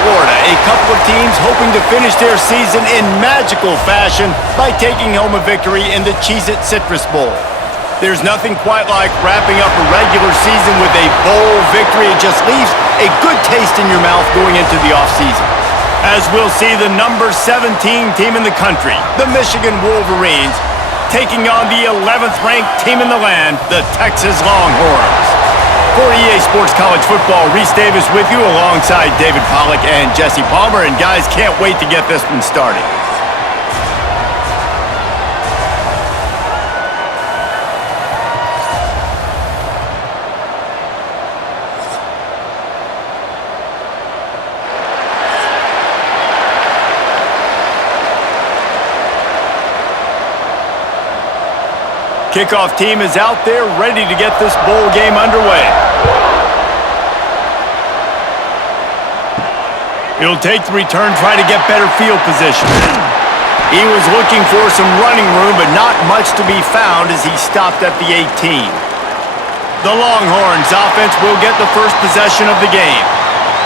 Florida, a couple of teams hoping to finish their season in magical fashion by taking home a victory in the Cheez-It Citrus Bowl. There's nothing quite like wrapping up a regular season with a bowl victory. It just leaves a good taste in your mouth going into the offseason. As we'll see the number 17 team in the country, the Michigan Wolverines, taking on the 11th ranked team in the land, the Texas Longhorns. For EA Sports College Football, Reese Davis with you alongside David Pollack and Jesse Palmer. And guys, can't wait to get this one started. Kickoff team is out there ready to get this bowl game underway. He'll take the return, try to get better field position. He was looking for some running room, but not much to be found as he stopped at the 18. The Longhorns offense will get the first possession of the game.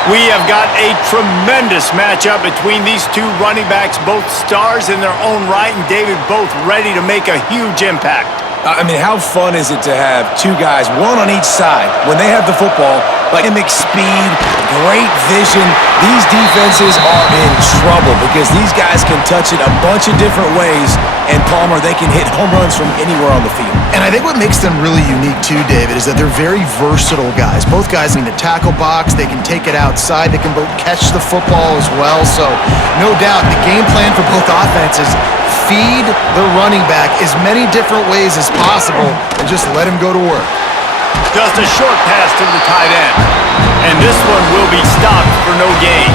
We have got a tremendous matchup between these two running backs, both stars in their own right, and David, both ready to make a huge impact. I mean, how fun is it to have two guys, one on each side, when they have the football, like speed, great vision. These defenses are in trouble because these guys can touch it a bunch of different ways, and Palmer, they can hit home runs from anywhere on the field. And I think what makes them really unique too, David, is that they're very versatile guys. Both guys in the tackle box, they can take it outside, they can both catch the football as well. So, no doubt, the game plan for both offenses, feed the running back as many different ways as possible and just let him go to work. Just a short pass to the tight end. And this one will be stopped for no gain.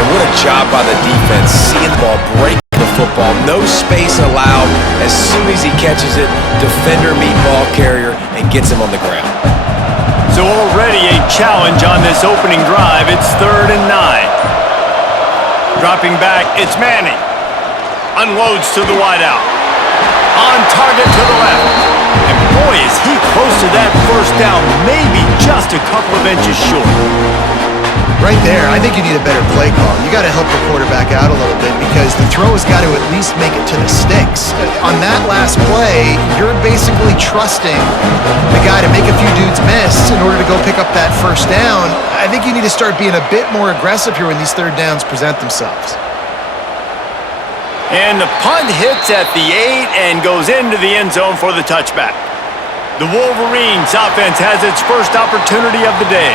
And what a job by the defense, seeing the ball break the football. No space allowed. As soon as he catches it, defender meet ball carrier and gets him on the ground. So already a challenge on this opening drive. It's 3rd and 9. Dropping back, it's Manning. Unloads to the wideout. On target to the left. And boy, is he close to that first down. Maybe just a couple of inches short. Right there, I think you need a better play call. You got to help the quarterback out a little bit because the throw has got to at least make it to the sticks. On that last play, you're basically trusting the guy to make a few dudes miss in order to go pick up that first down. I think you need to start being a bit more aggressive here when these third downs present themselves. And the punt hits at the 8 and goes into the end zone for the touchback. The Wolverines offense has its first opportunity of the day.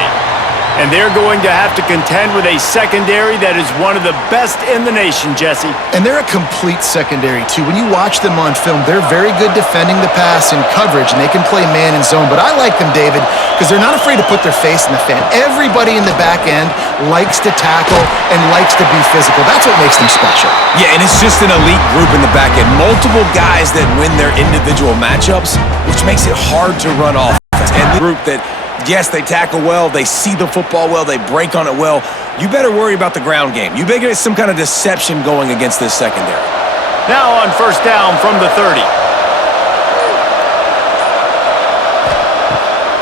And they're going to have to contend with a secondary that is one of the best in the nation, Jesse. And they're a complete secondary, too. When you watch them on film, they're very good defending the pass and coverage, and they can play man and zone. But I like them, David, because they're not afraid to put their face in the fan. Everybody in the back end likes to tackle and likes to be physical. That's what makes them special. Yeah, and it's just an elite group in the back end. Multiple guys that win their individual matchups, which makes it hard to run offense. And the group that, yes, they tackle well, they see the football well, they break on it well. You better worry about the ground game. You better get some kind of deception going against this secondary. Now on first down from the 30.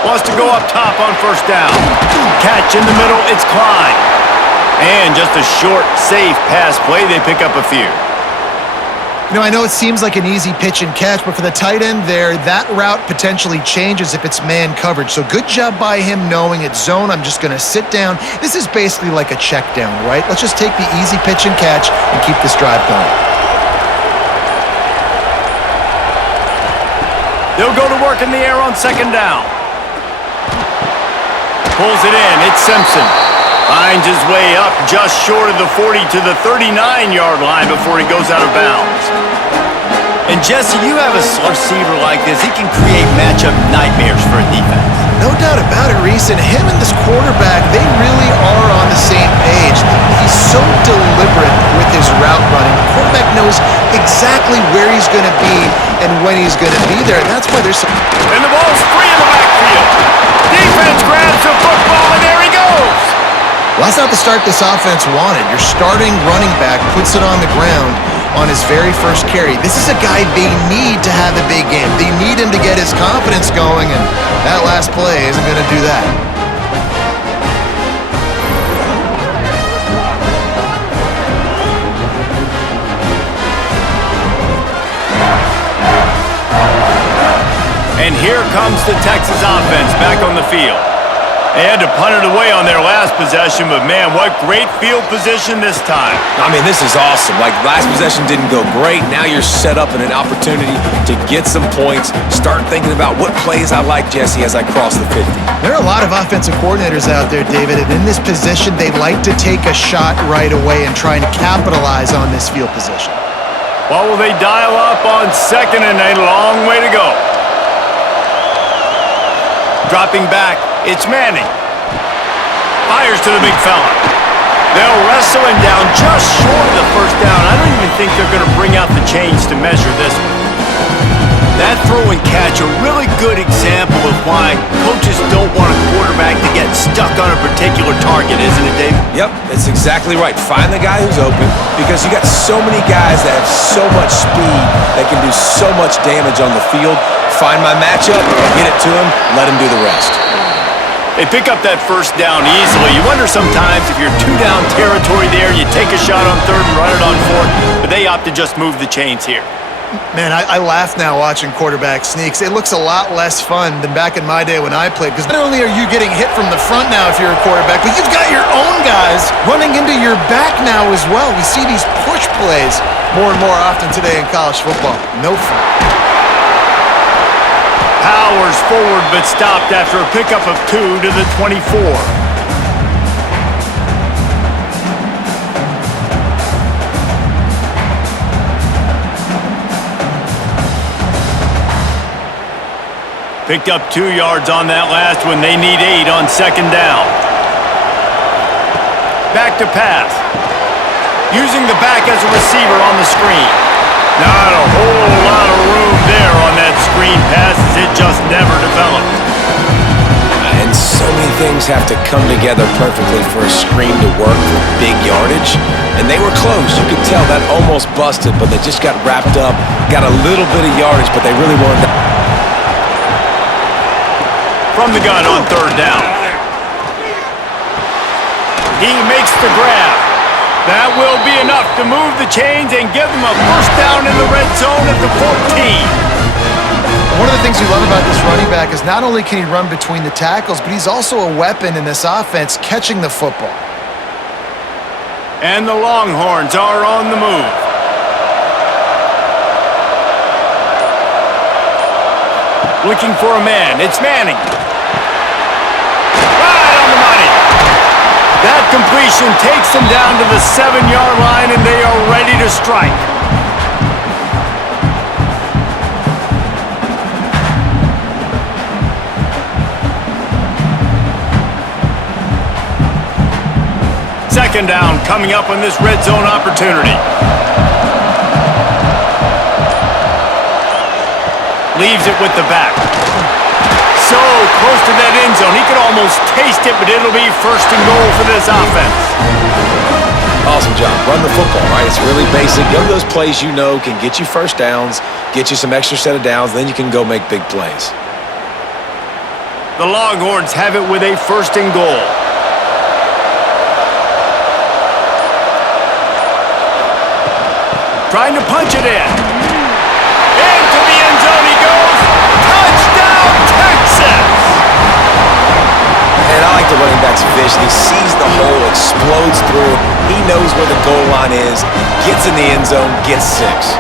Wants to go up top on first down. Catch in the middle, it's Klein. And just a short, safe pass play, they pick up a few. You know, I know it seems like an easy pitch and catch, but for the tight end there, that route potentially changes if it's man coverage. So good job by him knowing it's zone. I'm just going to sit down. This is basically like a check down, right? Let's just take the easy pitch and catch and keep this drive going. They'll go to work in the air on second down. Pulls it in. It's Simpson. Finds his way up just short of the 40 to the 39-yard line before he goes out of bounds. And Jesse, you have a receiver like this. He can create matchup nightmares for a defense. No doubt about it, Reese. And him and this quarterback, they really are on the same page. He's so deliberate with his route running. The quarterback knows exactly where he's going to be and when he's going to be there. And that's why there's some... And the ball's free in the backfield. Defense grabs the football, and there he goes. Well, that's not the start this offense wanted. Your starting running back puts it on the ground on his very first carry. This is a guy they need to have a big game. They need him to get his confidence going, and that last play isn't going to do that. here comes the Texas offense back on the field. They had to punt it away on their last possession, but man, what great field position this time. I mean, this is awesome. Like, last possession didn't go great. Now you're set up in an opportunity to get some points. Start thinking about what plays I like, Jesse, as I cross the 50. There are a lot of offensive coordinators out there, David, and in this position, they like to take a shot right away and try and capitalize on this field position. What will they dial up on second and a long way to go? Dropping back, it's Manning. Fires to the big fella. They'll wrestle him down just short of the first down. I don't even think they're going to bring out the chains to measure this one. That throw and catch, a really good example of why coaches don't want a quarterback to get stuck on a particular target, isn't it, Dave? Yep, that's exactly right. Find the guy who's open, because you got so many guys that have so much speed that can do so much damage on the field. Find my matchup, get it to him, let him do the rest. They pick up that first down easily. You wonder sometimes if you're two-down territory there, you take a shot on third and run it on fourth, but they opt to just move the chains here. Man, I laugh now watching quarterback sneaks. It looks a lot less fun than back in my day when I played, because not only are you getting hit from the front now if you're a quarterback, but you've got your own guys running into your back now as well. We see these push plays more and more often today in college football. No fun. Powers forward, but stopped after a pickup of 2 to the 24. Picked up 2 yards on that last one. They need 8 on second down. Back to pass. Using the back as a receiver on the screen. Not a whole lot of room there on that screen pass, as it just never developed. And so many things have to come together perfectly for a screen to work for big yardage. And they were close. You could tell that almost busted, but they just got wrapped up, got a little bit of yardage, but they really wanted that. From the gun on third down. He makes the grab. That will be enough to move the chains and give them a first down in the red zone at the 14. One of the things we love about this running back is not only can he run between the tackles, but he's also a weapon in this offense catching the football. And the Longhorns are on the move. Looking for a man. It's Manning. Right on the money. That completion takes them down to the 7-yard line, and they are ready to strike. Second down coming up on this red zone opportunity. Leaves it with the back. So close to that end zone. He could almost taste it, but it'll be first and goal for this offense. Awesome job. Run the football, right? It's really basic. Go to those plays you know can get you first downs, get you some extra set of downs, then you can go make big plays. The Longhorns have it with a first and goal. Trying to punch it in. Into the end zone he goes. Touchdown, Texas! And I like the running back's vision. He sees the hole, explodes through it. He knows where the goal line is, gets in the end zone, gets 6.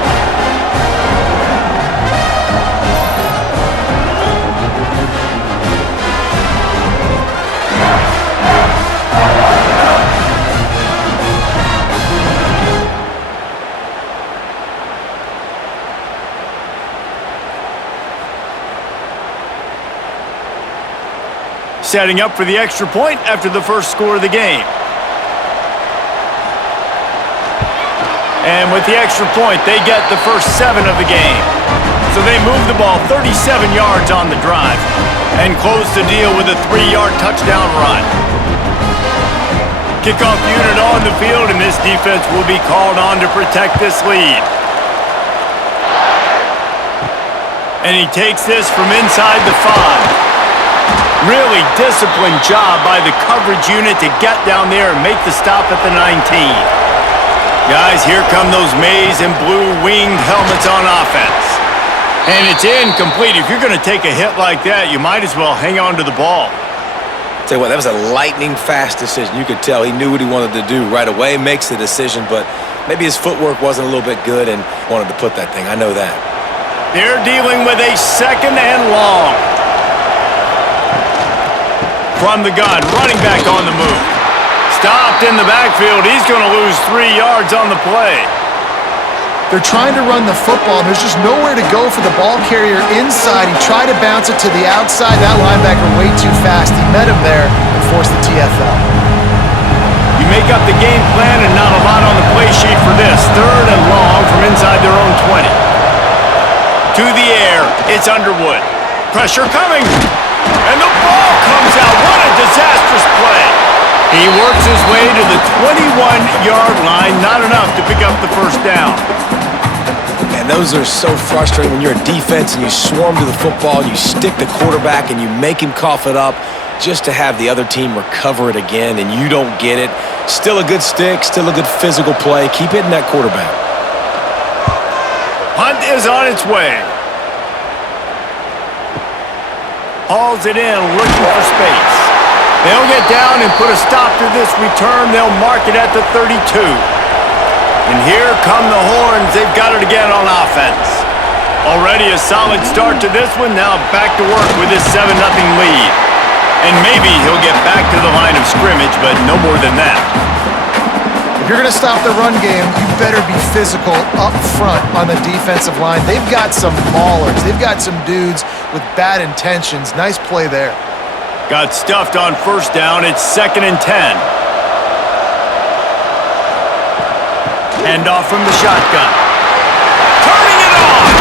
Setting up for the extra point after the first score of the game. And with the extra point, they get the first 7 of the game. So they move the ball 37 yards on the drive and close the deal with a 3-yard touchdown run. Kickoff unit on the field, and this defense will be called on to protect this lead. And he takes this from inside the 5. Really disciplined job by the coverage unit to get down there and make the stop at the 19. Guys, here come those maize and blue winged helmets on offense. And it's incomplete. If you're going to take a hit like that, you might as well hang on to the ball. Tell you what, that was a lightning-fast decision. You could tell he knew what he wanted to do right away, makes the decision, but maybe his footwork wasn't a little bit good and wanted to put that thing. I know that. They're dealing with a 2nd and long. From the gun, running back on the move. Stopped in the backfield. He's going to lose 3 yards on the play. They're trying to run the football. There's just nowhere to go for the ball carrier inside. He tried to bounce it to the outside. That linebacker way too fast. He met him there and forced the TFL. You make up the game plan and not a lot on the play sheet for this. 3rd and long from inside their own 20. To the air, it's Underwood. Pressure coming. And the ball comes out. What a disastrous play. He works his way to the 21-yard line. Not enough to pick up the first down. And those are so frustrating when you're a defense and you swarm to the football, you stick the quarterback and you make him cough it up just to have the other team recover it again and you don't get it. Still a good stick, still a good physical play. Keep hitting that quarterback. Hunt is on its way. Hauls it in, looking for space. They'll get down and put a stop to this return. They'll mark it at the 32. And here come the Horns. They've got it again on offense. Already a solid start to this one. Now back to work with this 7-0 lead. And maybe he'll get back to the line of scrimmage, but no more than that. If you're going to stop the run game, you better be physical up front on the defensive line. They've got some maulers. They've got some dudes with bad intentions. Nice play there. Got stuffed on first down. It's 2nd and 10. Handoff from the shotgun. Turning it on!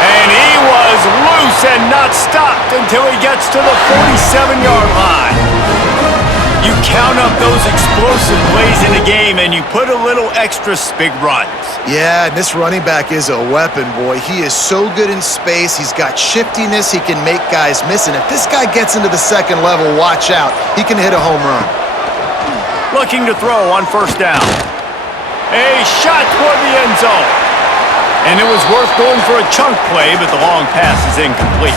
And he was loose and not stopped until he gets to the 47-yard line. You count up those explosive plays in a game and you put a little extra big runs. Yeah, this running back is a weapon, boy. He is so good in space. He's got shiftiness. He can make guys miss. And if this guy gets into the 2nd level, watch out. He can hit a home run. Looking to throw on first down. A shot toward the end zone. And it was worth going for a chunk play, but the long pass is incomplete.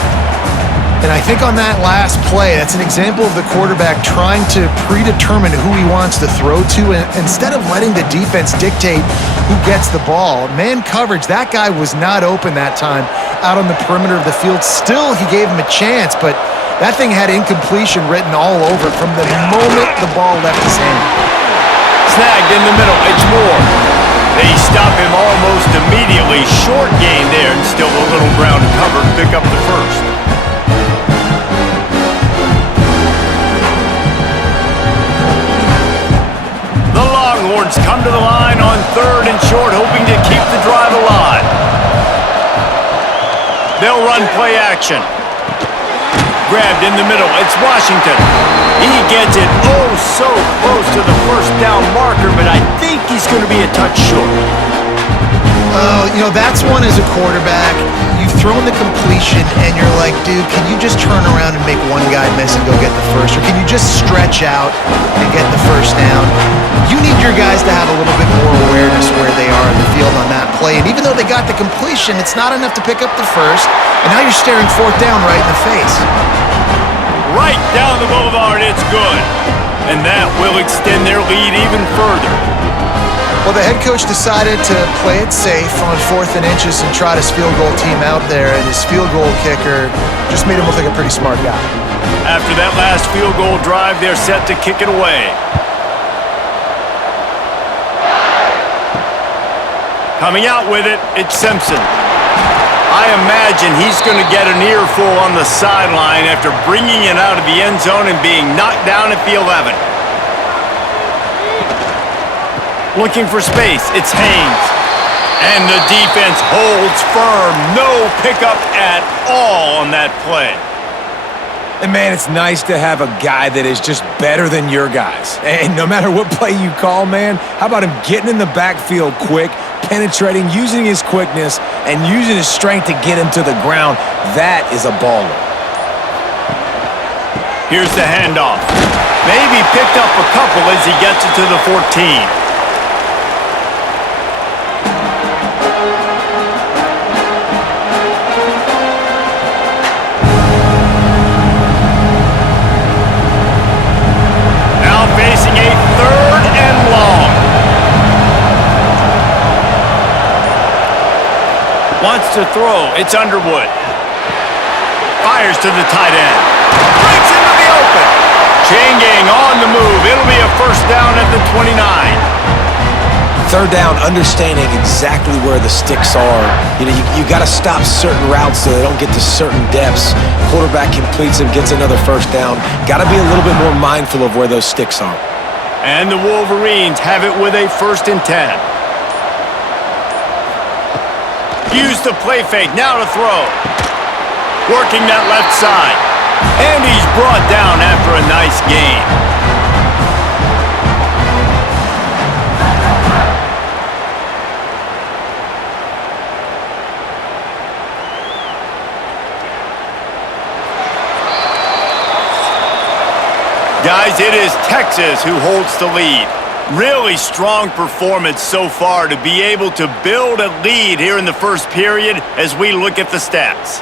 And I think on that last play, that's an example of the quarterback trying to predetermine who he wants to throw to, and instead of letting the defense dictate who gets the ball. Man coverage, that guy was not open that time out on the perimeter of the field. Still, he gave him a chance, but that thing had incompletion written all over it from the moment the ball left his hand. Snagged in the middle, it's Moore. They stop him almost immediately. Short gain there, and still a little ground to cover to pick up the first. The Longhorns come to the line on 3rd and short, hoping to keep the drive alive. They'll run play action. Grabbed in the middle, it's Washington. He gets it oh so close to the first down marker, but I think he's going to be a touch short. You know, that's one as a quarterback. You've thrown the completion, and you're like, dude, can you just turn around and make one guy miss and go get the first? Or can you just stretch out and get the first down? You need your guys to have a little bit more awareness where they are in the field on that play. And even though they got the completion, it's not enough to pick up the first. And now you're staring 4th down right in the face. Right down the boulevard, it's good. And that will extend their lead even further. Well, the head coach decided to play it safe on 4th and inches and trot his field goal team out there, and his field goal kicker just made him look like a pretty smart guy. After that last field goal drive, they're set to kick it away. Coming out with it, it's Simpson. I imagine he's going to get an earful on the sideline after bringing it out of the end zone and being knocked down at the 11. Looking for space, it's Haynes. And the defense holds firm. No pickup at all on that play. And man, it's nice to have a guy that is just better than your guys. And no matter what play you call, man, how about him getting in the backfield quick, penetrating, using his quickness, and using his strength to get him to the ground? That is a baller. Here's the handoff. Maybe picked up a couple as he gets it to the 14. Wants to throw. It's Underwood. Fires to the tight end. Breaks into the open. Chain gang on the move. It'll be a first down at the 29. Third down, understanding exactly where the sticks are. You know, you got to stop certain routes so they don't get to certain depths. Quarterback completes them, gets another first down. Got to be a little bit more mindful of where those sticks are. And the Wolverines have it with a 1st and 10. Use the play fake, now to throw. Working that left side. And he's brought down after a nice gain. Guys, it is Texas who holds the lead. Really strong performance so far to be able to build a lead here in the first period as we look at the stats.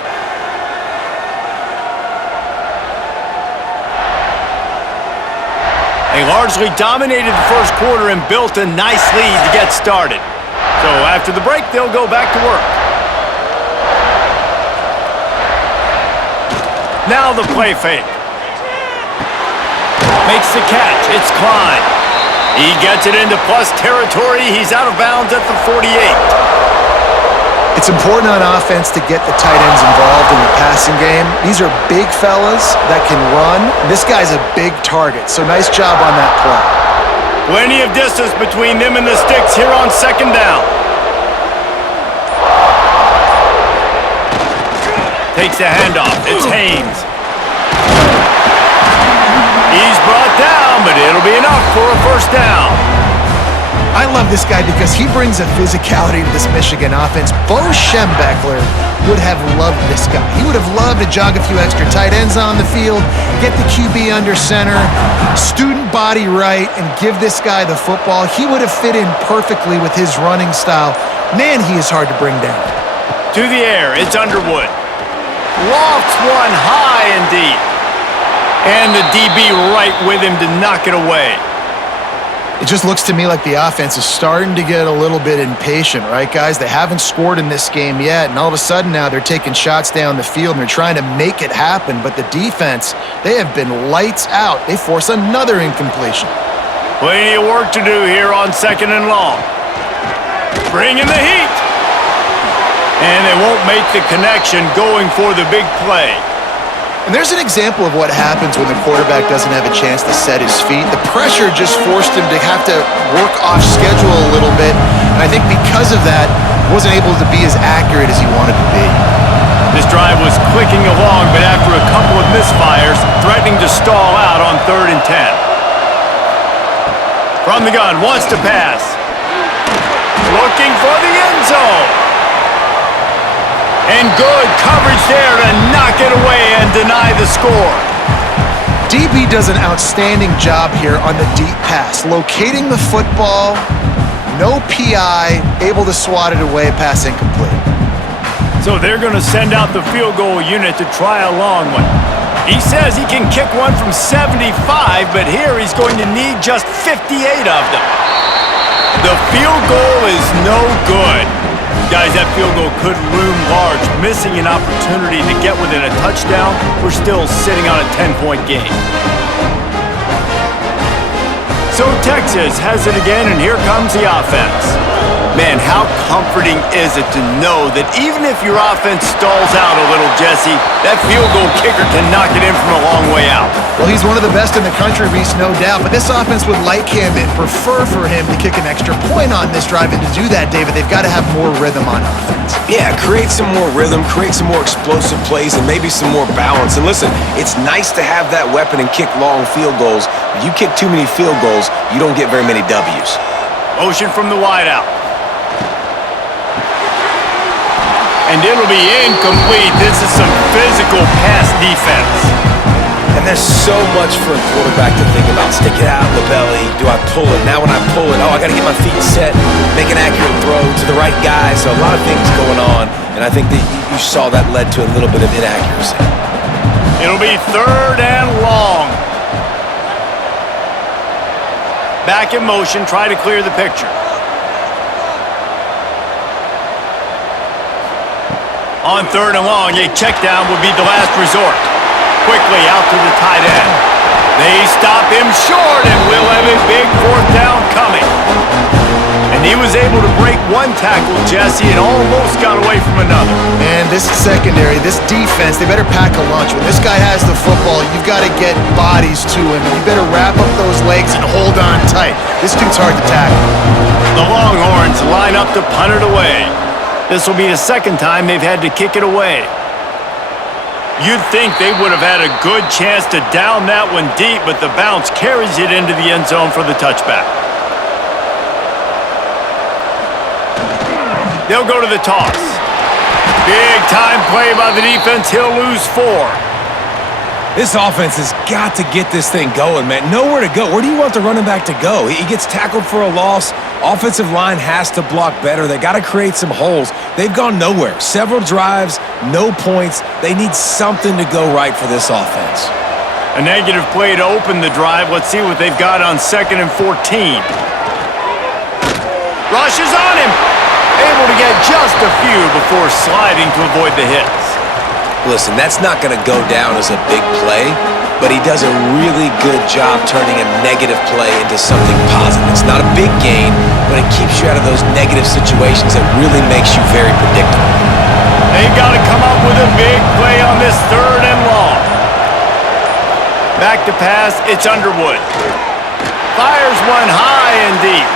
They largely dominated the first quarter and built a nice lead to get started. So after the break, they'll go back to work. Now the play fake. Makes the catch. It's Klein. He gets it into plus territory. He's out of bounds at the 48. It's important on offense to get the tight ends involved in the passing game. These are big fellas that can run. This guy's a big target, so nice job on that play. Plenty of distance between them and the sticks here on 2nd down. Takes the handoff. It's Haynes. He's brought down, but it'll be enough for a first down. I love this guy because he brings a physicality to this Michigan offense. Bo Schembechler would have loved this guy. He would have loved to jog a few extra tight ends on the field, get the QB under center, student body right, and give this guy the football. He would have fit in perfectly with his running style. Man, he is hard to bring down. To the air, it's Underwood. Lofts one high and deep. And the DB right with him to knock it away. It just looks to me like the offense is starting to get a little bit impatient, right, guys? They haven't scored in this game yet, and all of a sudden now they're taking shots down the field and they're trying to make it happen. But the defense, they have been lights out. They force another incompletion. Plenty of work to do here on 2nd and long. Bringing the heat. And they won't make the connection going for the big play. And there's an example of what happens when the quarterback doesn't have a chance to set his feet. The pressure just forced him to have to work off schedule a little bit. And I think because of that, wasn't able to be as accurate as he wanted to be. This drive was clicking along, but after a couple of misfires, threatening to stall out on 3rd and 10. From the gun, wants to pass. Looking for the end zone. And good coverage there to knock it away and deny the score. DB does an outstanding job here on the deep pass. Locating the football, no PI, able to swat it away, pass incomplete. So they're going to send out the field goal unit to try a long one. He says he can kick one from 75, but here he's going to need just 58 of them. The field goal is no good. Guys, that field goal could loom large. Missing an opportunity to get within a touchdown. We're still sitting on a 10-point game. So Texas has it again, and here comes the offense. Man, how comforting is it to know that even if your offense stalls out a little, Jesse, that field goal kicker can knock it in from a long way out. Well, he's one of the best in the country, Reese, no doubt. But this offense would like him and prefer for him to kick an extra point on this drive. And to do that, David, they've got to have more rhythm on offense. Yeah, create some more rhythm, create some more explosive plays, and maybe some more balance. And listen, it's nice to have that weapon and kick long field goals. If you kick too many field goals, you don't get very many W's. Motion from the wideout. And it'll be incomplete. This is some physical pass defense. And there's so much for a quarterback to think about. Stick it out in the belly. Do I pull it? Now when I pull it, I got to get my feet set, make an accurate throw to the right guy. So a lot of things going on. And I think that you saw that led to a little bit of inaccuracy. It'll be 3rd and long. Back in motion, try to clear the picture. On 3rd and long, a check down would be the last resort. Quickly out to the tight end. They stop him short, and we'll have a big 4th down coming. And he was able to break one tackle, Jesse, and almost got away from another. And this secondary, this defense, they better pack a lunch. When this guy has the football, you've got to get bodies to him. And you better wrap up those legs and hold on tight. This dude's hard to tackle. The Longhorns line up to punt it away. This will be the 2nd time they've had to kick it away. You'd think they would have had a good chance to down that one deep, but the bounce carries it into the end zone for the touchback. They'll go to the toss. Big time play by the defense. He'll lose 4. This offense has got to get this thing going, man. Nowhere to go. Where do you want the running back to go? He gets tackled for a loss. Offensive line has to block better. They got to create some holes. They've gone nowhere. Several drives, no points. They need something to go right for this offense. A negative play to open the drive. Let's see what they've got on 2nd and 14. Rushes on him. Able to get just a few before sliding to avoid the hits. Listen, that's not going to go down as a big play, but he does a really good job turning a negative play into something positive. It's not a big gain, but it keeps you out of those negative situations that really makes you very predictable. They got to come up with a big play on this 3rd and long. Back to pass, it's Underwood. Fires one high and deep.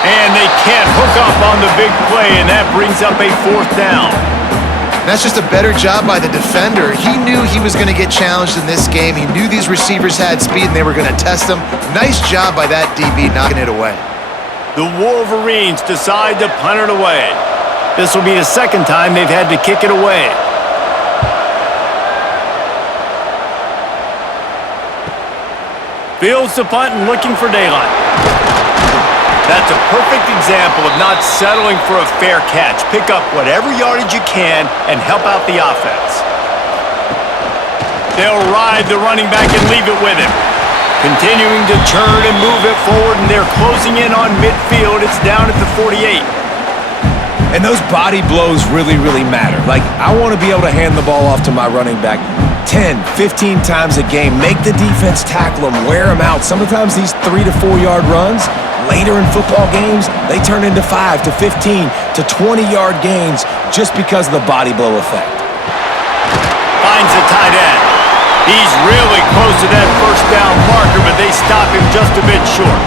And they can't hook up on the big play, and that brings up a 4th down. That's just a better job by the defender. He knew he was going to get challenged in this game. He knew these receivers had speed and they were going to test him. Nice job by that DB knocking it away. The Wolverines decide to punt it away. This will be the 2nd time they've had to kick it away. Fields the punt and looking for daylight. That's a perfect example of not settling for a fair catch. Pick up whatever yardage you can and help out the offense. They'll ride the running back and leave it with him. Continuing to turn and move it forward, and they're closing in on midfield. It's down at the 48. And those body blows really, really matter. Like, I want to be able to hand the ball off to my running back 10, 15 times a game. Make the defense tackle them, wear them out. Sometimes these 3 to 4 yard runs, later in football games, they turn into 5 to 15 to 20-yard gains just because of the body blow effect. Finds the tight end. He's really close to that 1st down marker, but they stop him just a bit short.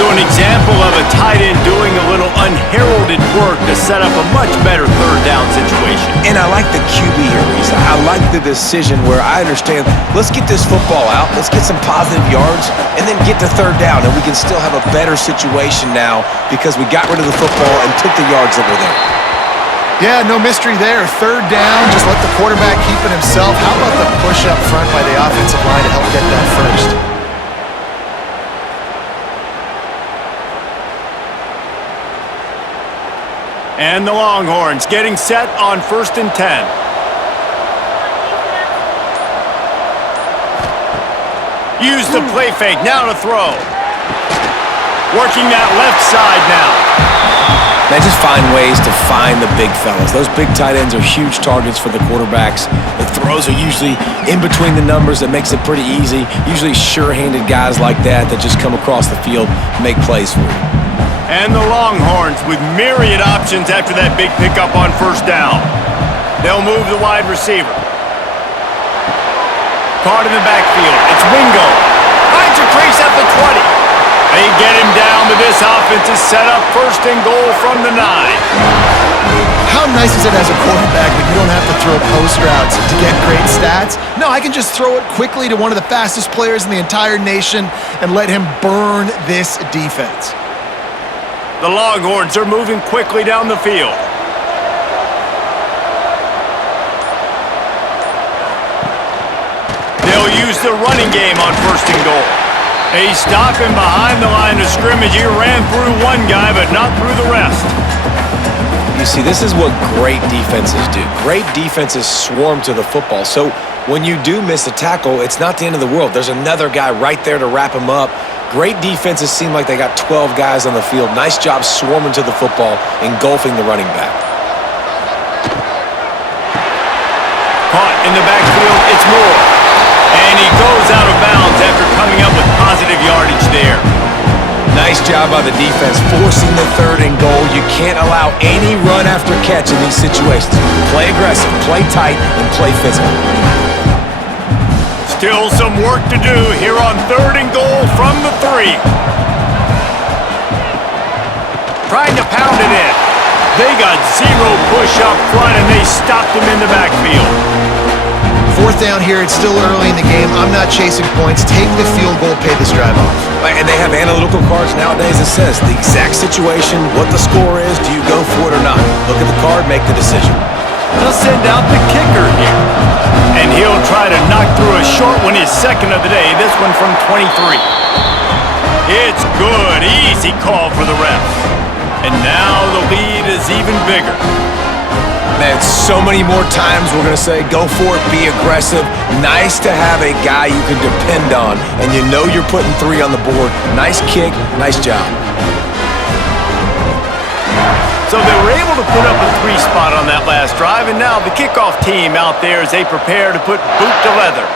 So an example of a tight end doing a little unheralded work to set up a much better 3rd down situation. And I like the QB here, Reese. I like the decision where I understand, let's get this football out, let's get some positive yards, and then get to 3rd down, and we can still have a better situation now because we got rid of the football and took the yards that were there. Yeah, no mystery there. 3rd down, just let the quarterback keep it himself. How about the push up front by the offensive line to help get that first? And the Longhorns getting set on 1st and 10. Use the play fake, now to throw. Working that left side now. They just find ways to find the big fellas. Those big tight ends are huge targets for the quarterbacks. The throws are usually in between the numbers. That makes it pretty easy. Usually sure-handed guys like that just come across the field, make plays for you. And the Longhorns with myriad options after that big pickup on 1st down. They'll move the wide receiver. Caught in the backfield. It's Wingo. Finds a crease at the 20. They get him down, but this offense is set up 1st and goal from the 9. How nice is it as a quarterback when you don't have to throw post routes to get great stats? No, I can just throw it quickly to one of the fastest players in the entire nation and let him burn this defense. The Longhorns are moving quickly down the field. They'll use the running game on 1st and goal. They stop him behind the line of scrimmage. He ran through one guy, but not through the rest. You see, this is what great defenses do. Great defenses swarm to the football. So when you do miss a tackle, it's not the end of the world. There's another guy right there to wrap him up. Great defenses seem like they got 12 guys on the field. Nice job swarming to the football, engulfing the running back. In the backfield, it's Moore. And he goes out of bounds after coming up with positive yardage there. Nice job by the defense forcing the 3rd and goal. You can't allow any run after catch in these situations. Play aggressive, play tight, and play physical. Still some work to do here on 3rd and goal from the 3. Trying to pound it in. They got 0 push up front, and they stopped him in the backfield. 4th down here, it's still early in the game. I'm not chasing points. Take the field goal, pay this drive off. And they have analytical cards nowadays that says the exact situation, what the score is, do you go for it or not? Look at the card, make the decision. They'll send out the kicker here. And he'll try to knock through a short one, his 2nd of the day, this one from 23. It's good, easy call for the refs. And now the lead is even bigger. Man, so many more times we're going to say, go for it, be aggressive. Nice to have a guy you can depend on, and you know you're putting 3 on the board. Nice kick, nice job. So they were able to put up a 3 spot on that last drive, and now the kickoff team out there as they prepare to put boot to leather.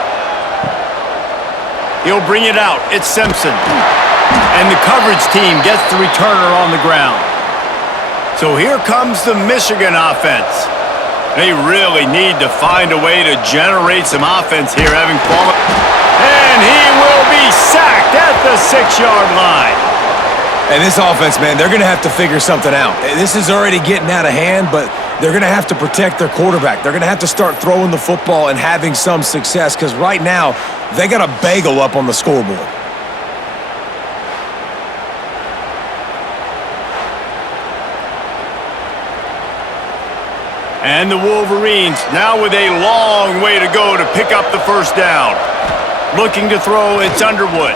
He'll bring it out. It's Simpson. And the coverage team gets the returner on the ground. So here comes the Michigan offense. They really need to find a way to generate some offense here, having fallen. And he will be sacked at the 6-yard line. And this offense, man, they're going to have to figure something out. This is already getting out of hand, but they're going to have to protect their quarterback. They're going to have to start throwing the football and having some success, because right now, they got a bagel up on the scoreboard. And the Wolverines now with a long way to go to pick up the 1st down. Looking to throw, it's Underwood.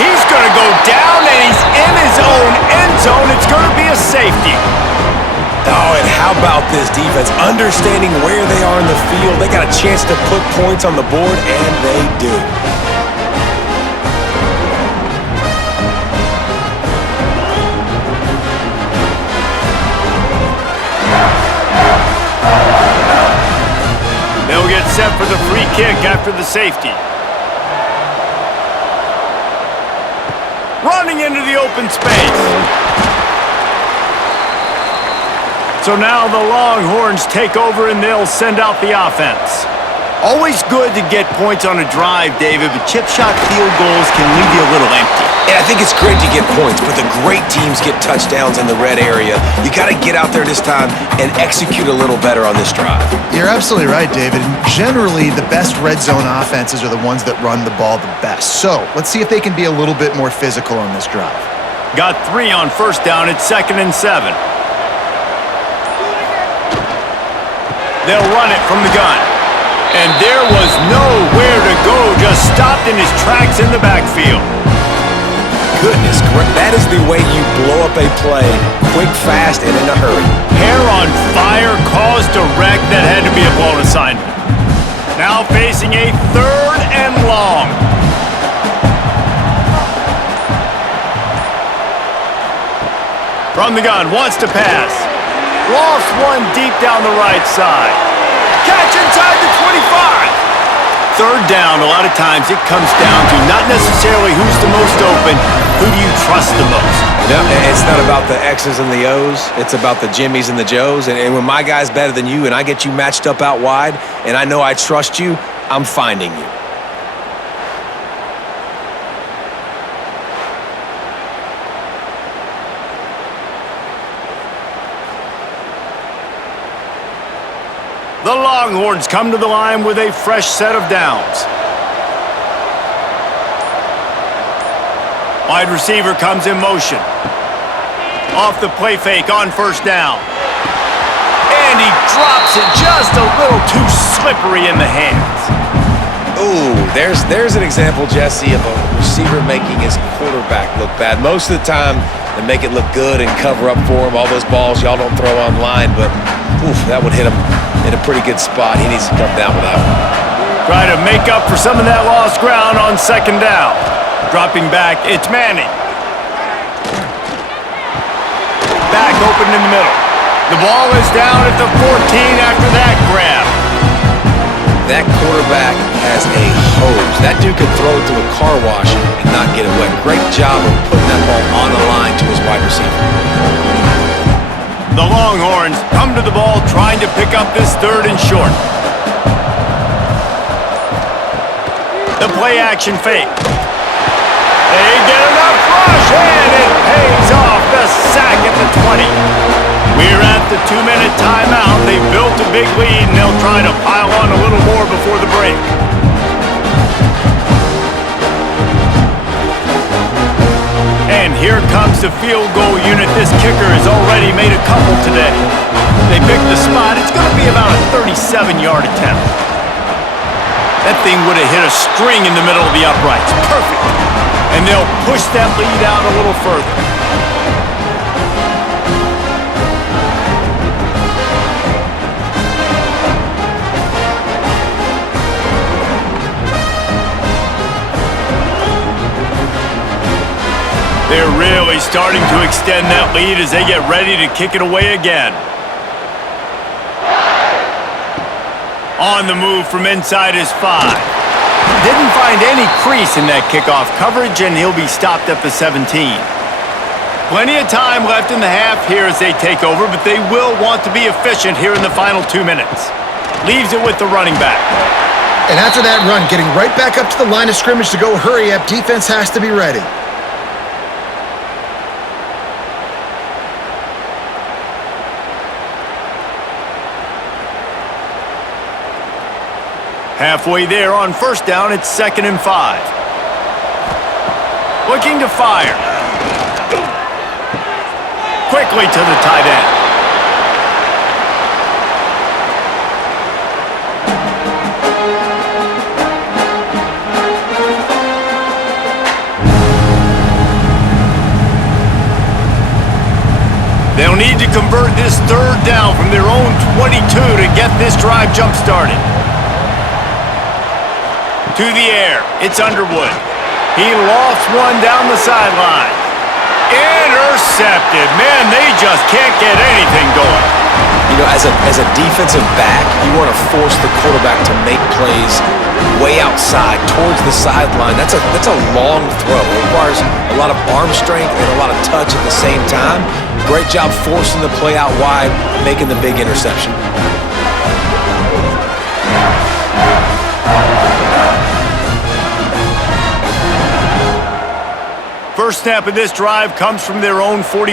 He's going to go down, and he's in his own end zone. It's going to be a safety. Oh, and how about this defense? Understanding where they are in the field. They got a chance to put points on the board, and they do. They'll get set for the free kick after the safety. Running into the open space. So now the Longhorns take over and they'll send out the offense. Always good to get points on a drive, David, but chip shot field goals can leave you a little empty. And I think it's great to get points, but the great teams get touchdowns in the red area. You got to get out there this time and execute a little better on this drive. You're absolutely right, David. Generally, the best red zone offenses are the ones that run the ball the best. So let's see if they can be a little bit more physical on this drive. Got 3 on 1st down. It's 2nd and 7. They'll run it from the gun. And there was nowhere to go, just stopped in his tracks in the backfield. Goodness, that is the way you blow up a play, quick, fast, and in a hurry. Hair on fire caused a wreck that had to be a blown assignment. Now facing a 3rd and long. From the gun, wants to pass. Lost one deep down the right side. Catch inside the 25. 3rd down, a lot of times it comes down to not necessarily who's the most open, who do you trust the most? No, it's not about the X's and the O's. It's about the Jimmies and the Joes. And when my guy's better than you and I get you matched up out wide and I know I trust you, I'm finding you. The Longhorns come to the line with a fresh set of downs. Wide receiver comes in motion. Off the play fake on 1st down. And he drops it just a little too slippery in the hands. Ooh, there's an example, Jesse, of a receiver making his quarterback look bad. Most of the time, they make it look good and cover up for him. All those balls y'all don't throw online, but oof, that would hit him in a pretty good spot. He needs to come down with that one. Try to make up for some of that lost ground on 2nd down. Dropping back, it's Manning. Back open in the middle. The ball is down at the 14 after that grab. that quarterback has a hose. That dude could throw it through a car wash and not get it wet. Great job of putting that ball on the line to his wide receiver. The Longhorns come to the ball trying to pick up this 3rd and short. The play action fake. They get enough rush, and it pays off. The sack at the 20. We're at the 2-minute timeout. They've built a big lead, and they'll try to pile on a little more before the break. And here comes the field goal unit. This kicker has already made a couple today. They picked the spot. It's going to be about a 37-yard attempt. That thing would have hit a string in the middle of the uprights. Perfect. And they'll push that lead out a little further. They're really starting to extend that lead as they get ready to kick it away again. On the move from inside his 5. Didn't find any crease in that kickoff coverage, and he'll be stopped at the 17. Plenty of time left in the half here as they take over, but they will want to be efficient here in the final 2 minutes. Leaves it with the running back. And after that run, getting right back up to the line of scrimmage to go hurry up, defense has to be ready. Halfway there on 1st down, it's 2nd and 5. Looking to fire. Quickly to the tight end. They'll need to convert this 3rd down from their own 22 to get this drive jump-started. To the air, it's Underwood. He lofts one down the sideline. Intercepted. Man, they just can't get anything going. You know, as a defensive back, you want to force the quarterback to make plays way outside towards the sideline. That's a long throw. It requires a lot of arm strength and a lot of touch at the same time. Great job forcing the play out wide, making the big interception. First snap of this drive comes from their own 44.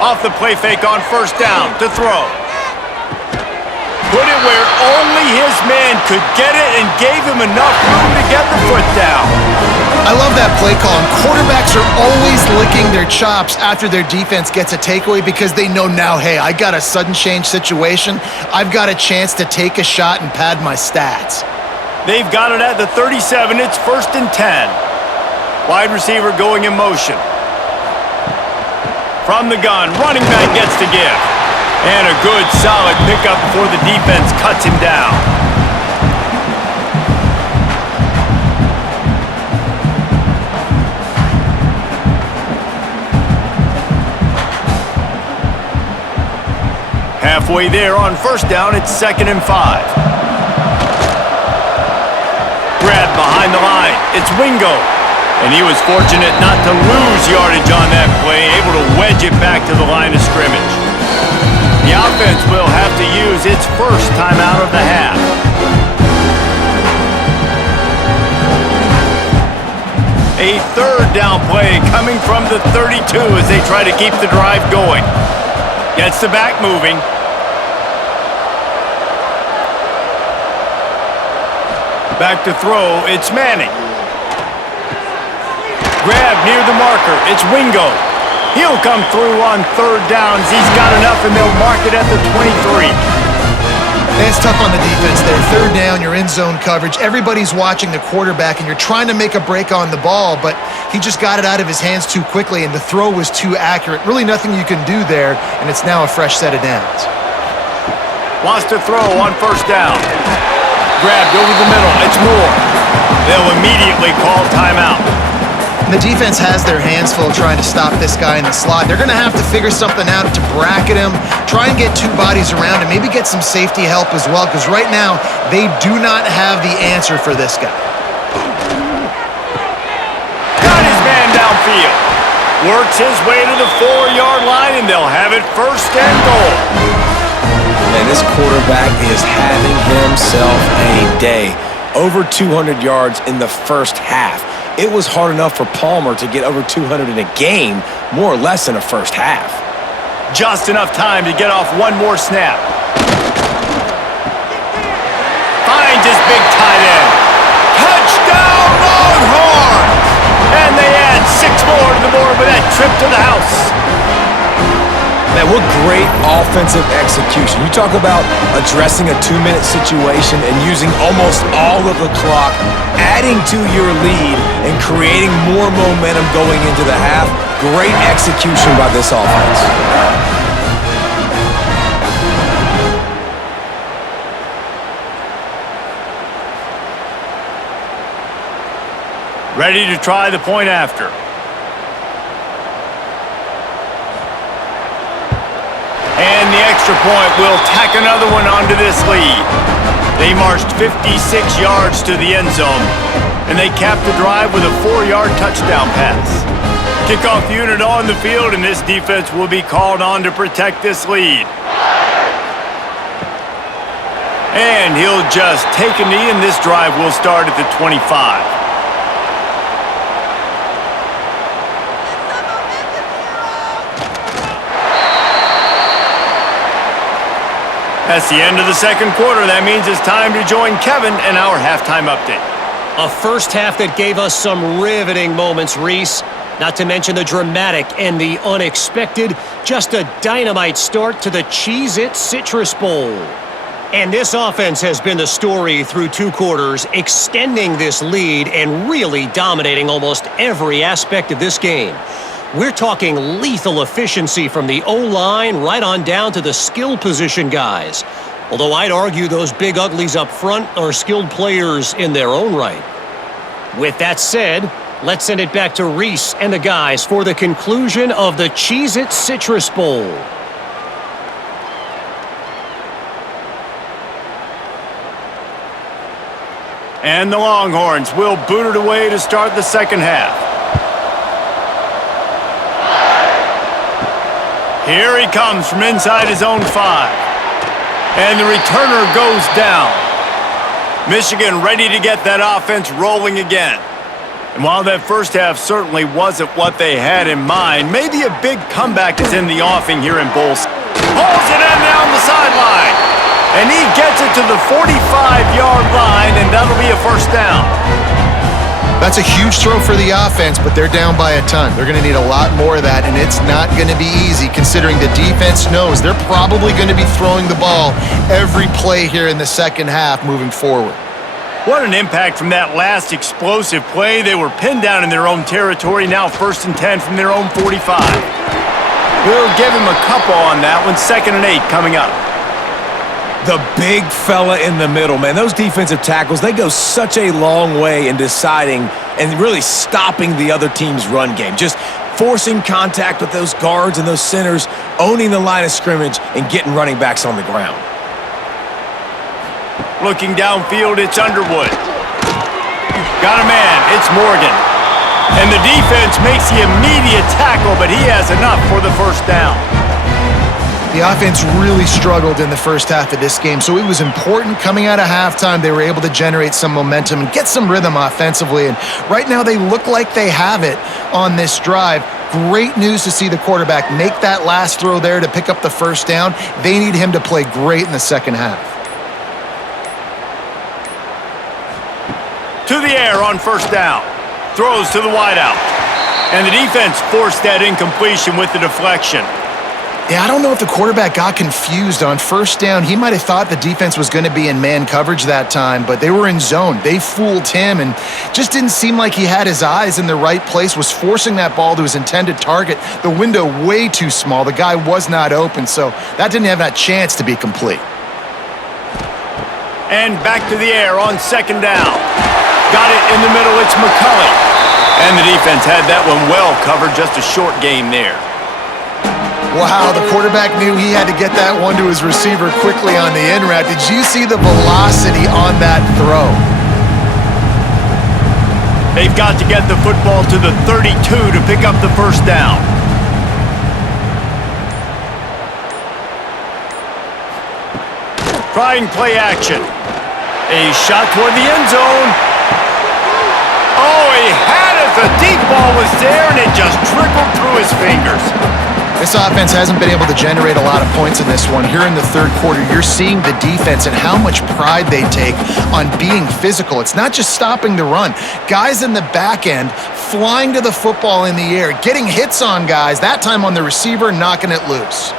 Off the play fake on 1st down to throw. Put it where only his man could get it and gave him enough room to get the foot down. I love that play call. And quarterbacks are always licking their chops after their defense gets a takeaway because they know now, hey, I got a sudden change situation. I've got a chance to take a shot and pad my stats. They've got it at the 37. It's 1st and 10. Wide receiver going in motion. From the gun, running back gets to give. And a good, solid pickup before the defense cuts him down. Halfway there on 1st down, it's 2nd and 5. Grab behind the line. It's Wingo. And he was fortunate not to lose yardage on that play, able to wedge it back to the line of scrimmage. The offense will have to use its 1st timeout of the half. A 3rd down play coming from the 32 as they try to keep the drive going. Gets the back moving. Back to throw, it's Manning. Grab near the marker, it's Wingo. He'll come through on 3rd downs. He's got enough, and they'll mark it at the 23. And it's tough on the defense there. 3rd down, you're in zone coverage. Everybody's watching the quarterback, and you're trying to make a break on the ball, but he just got it out of his hands too quickly, and the throw was too accurate. Really nothing you can do there, and it's now a fresh set of downs. Wants to throw on 1st down. Grabbed over the middle. It's Moore. They'll immediately call timeout. And the defense has their hands full trying to stop this guy in the slot. They're going to have to figure something out to bracket him, try and get two bodies around him, maybe get some safety help as well, because right now they do not have the answer for this guy. Got his man downfield. Works his way to the 4-yard line, and they'll have it 1st and goal. Man, this quarterback is having himself a day. Over 200 yards in the first half. It was hard enough for Palmer to get over 200 in a game, more or less in a first half. Just enough time to get off one more snap. Finds his big tight end. Touchdown, Longhorns! And they add 6 more to the board with that trip to the house. Man, what great offensive execution. You talk about addressing a 2-minute situation and using almost all of the clock, adding to your lead and creating more momentum going into the half. Great execution by this offense. Ready to try the point after. And the extra point will tack another one onto this lead. They marched 56 yards to the end zone, and they capped the drive with a 4-yard touchdown pass. Kickoff unit on the field, and this defense will be called on to protect this lead. And he'll just take a knee, and this drive will start at the 25. That's the end of the second quarter. That means it's time to join Kevin in our halftime update. A first half that gave us some riveting moments, Reese. Not to mention the dramatic and the unexpected. Just a dynamite start to the Cheez-It Citrus Bowl. And this offense has been the story through 2 quarters, extending this lead and really dominating almost every aspect of this game. We're talking lethal efficiency from the O-line right on down to the skill position guys. Although I'd argue those big uglies up front are skilled players in their own right. With that said, let's send it back to Reese and the guys for the conclusion of the Cheez-It Citrus Bowl. And the Longhorns will boot it away to start the second half. Here he comes from inside his own 5. And the returner goes down. Michigan ready to get that offense rolling again. And while that first half certainly wasn't what they had in mind, maybe a big comeback is in the offing here in Bulls. Pulls it in down the sideline. And he gets it to the 45-yard line, and that'll be a first down. That's a huge throw for the offense, but they're down by a ton. They're going to need a lot more of that, and it's not going to be easy considering the defense knows they're probably going to be throwing the ball every play here in the second half moving forward. What an impact from that last explosive play. They were pinned down in their own territory, now 1st and 10 from their own 45. We'll give him a couple on that one, 2nd and 8 coming up. The big fella in the middle, man. Those defensive tackles, they go such a long way in deciding and really stopping the other team's run game. Just forcing contact with those guards and those centers, owning the line of scrimmage, and getting running backs on the ground. Looking downfield, it's Underwood. Got a man, it's Morgan. And the defense makes the immediate tackle, but he has enough for the first down. The offense really struggled in the first half of this game, so it was important coming out of halftime they were able to generate some momentum and get some rhythm offensively, and right now they look like they have it on this drive. Great news to see the quarterback make that last throw there to pick up the first down. They need him to play great in the second half. To the air on first down. Throws to the wideout. And the defense forced that incompletion with the deflection. Yeah, I don't know if the quarterback got confused on first down. He might have thought the defense was going to be in man coverage that time, but they were in zone. They fooled him and just didn't seem like he had his eyes in the right place, was forcing that ball to his intended target. The window way too small. The guy was not open, so that didn't have that chance to be complete. And back to the air on second down. Got it in the middle, it's McCulley. And the defense had that one well covered, just a short game there. Wow, the quarterback knew he had to get that one to his receiver quickly on the in route. Did you see the velocity on that throw? They've got to get the football to the 32 to pick up the first down. Trying play action. A shot toward the end zone. Oh, he had it. The deep ball was there, and it just trickled through his fingers. This offense hasn't been able to generate a lot of points in this one. Here in the third quarter, you're seeing the defense and how much pride they take on being physical. It's not just stopping the run. Guys in the back end flying to the football in the air, getting hits on guys, that time on the receiver, knocking it loose.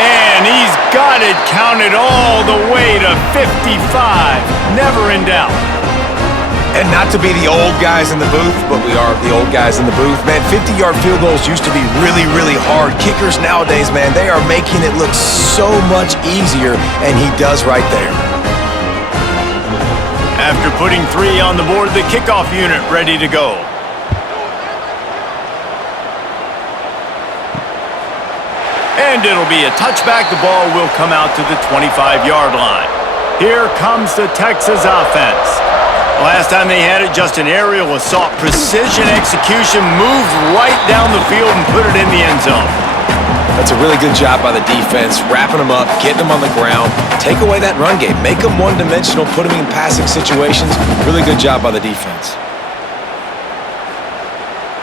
And he's got it counted all the way to 55. Never in doubt. And not to be the old guys in the booth, but we are the old guys in the booth. Man, 50-yard field goals used to be really, really hard. Kickers nowadays, man, they are making it look so much easier, and he does right there. After putting 3 on the board, the kickoff unit ready to go. And it'll be a touchback. The ball will come out to the 25-yard line. Here comes the Texas offense. Last time they had it, just an aerial assault. Precision execution, moved right down the field and put it in the end zone. That's a really good job by the defense, wrapping them up, getting them on the ground, take away that run game, make them one-dimensional, put them in passing situations. Really good job by the defense.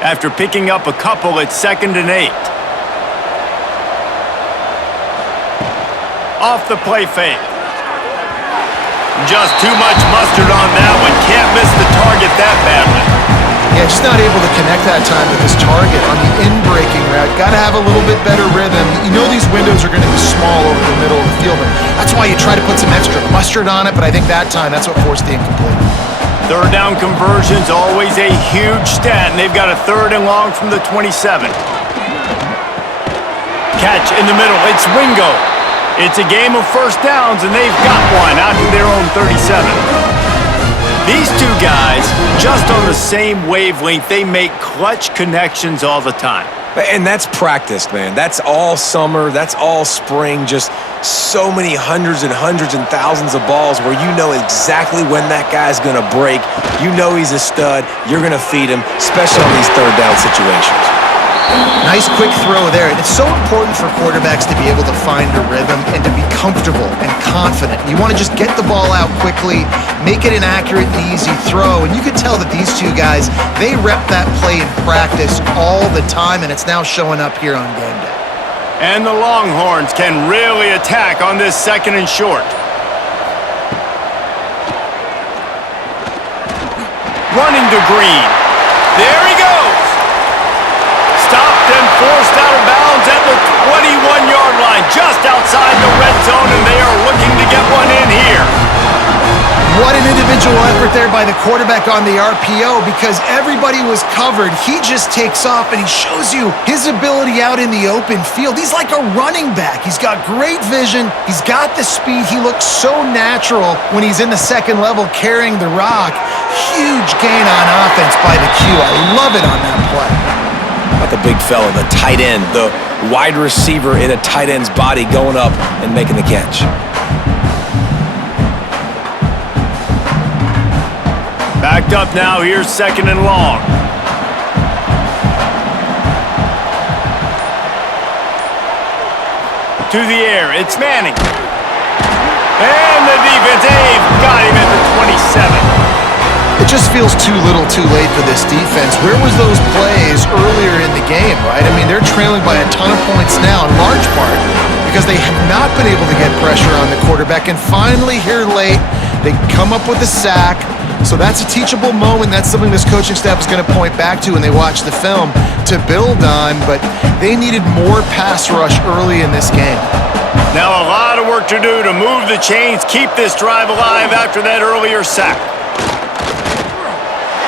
After picking up a couple, it's 2nd and 8. Off the play fake. Just too much mustard on that one. Can't miss the target that badly. Yeah, just not able to connect that time with his target on the in-breaking route. Got to have a little bit better rhythm. You know these windows are going to be small over the middle of the field, and that's why you try to put some extra mustard on it, but I think that time, that's what forced the incomplete. Third down conversion's always a huge stat, and they've got a 3rd and long from the 27. Catch in the middle. It's Wingo. It's a game of first downs, and they've got one out to their own 37. These two guys, just on the same wavelength, they make clutch connections all the time. And that's practice, man. That's all summer. That's all spring. Just so many hundreds and thousands of balls where you know exactly when that guy's going to break. You know he's a stud. You're going to feed him, especially on these third down situations. Nice quick throw there. And it's so important for quarterbacks to be able to find a rhythm and to be comfortable and confident. You want to just get the ball out quickly, make it an accurate and easy throw. And you could tell that these two guys, they rep that play in practice all the time, and it's now showing up here on game day. And the Longhorns can really attack on this 2nd and short. Running to Green. There he goes. Stopped and forced out of bounds at the 21-yard line, just outside the red zone, and they are looking to get one in here. What an individual effort there by the quarterback on the RPO, because everybody was covered. He just takes off, and he shows you his ability out in the open field. He's like a running back. He's got great vision. He's got the speed. He looks so natural when he's in the second level carrying the rock. Huge gain on offense by the Q. I love it on that play. About the big fella, the tight end, the wide receiver in a tight end's body going up and making the catch. Backed up now, here's 2nd and long. To the air, it's Manning. And the defense, they've got him at the 27. It just feels too little too late for this defense. Where was those plays earlier in the game, right? I mean, they're trailing by a ton of points now, in large part because they have not been able to get pressure on the quarterback. And finally, here late, they come up with a sack. So that's a teachable moment. That's something this coaching staff is going to point back to when they watch the film to build on. But they needed more pass rush early in this game. Now a lot of work to do to move the chains, keep this drive alive after that earlier sack.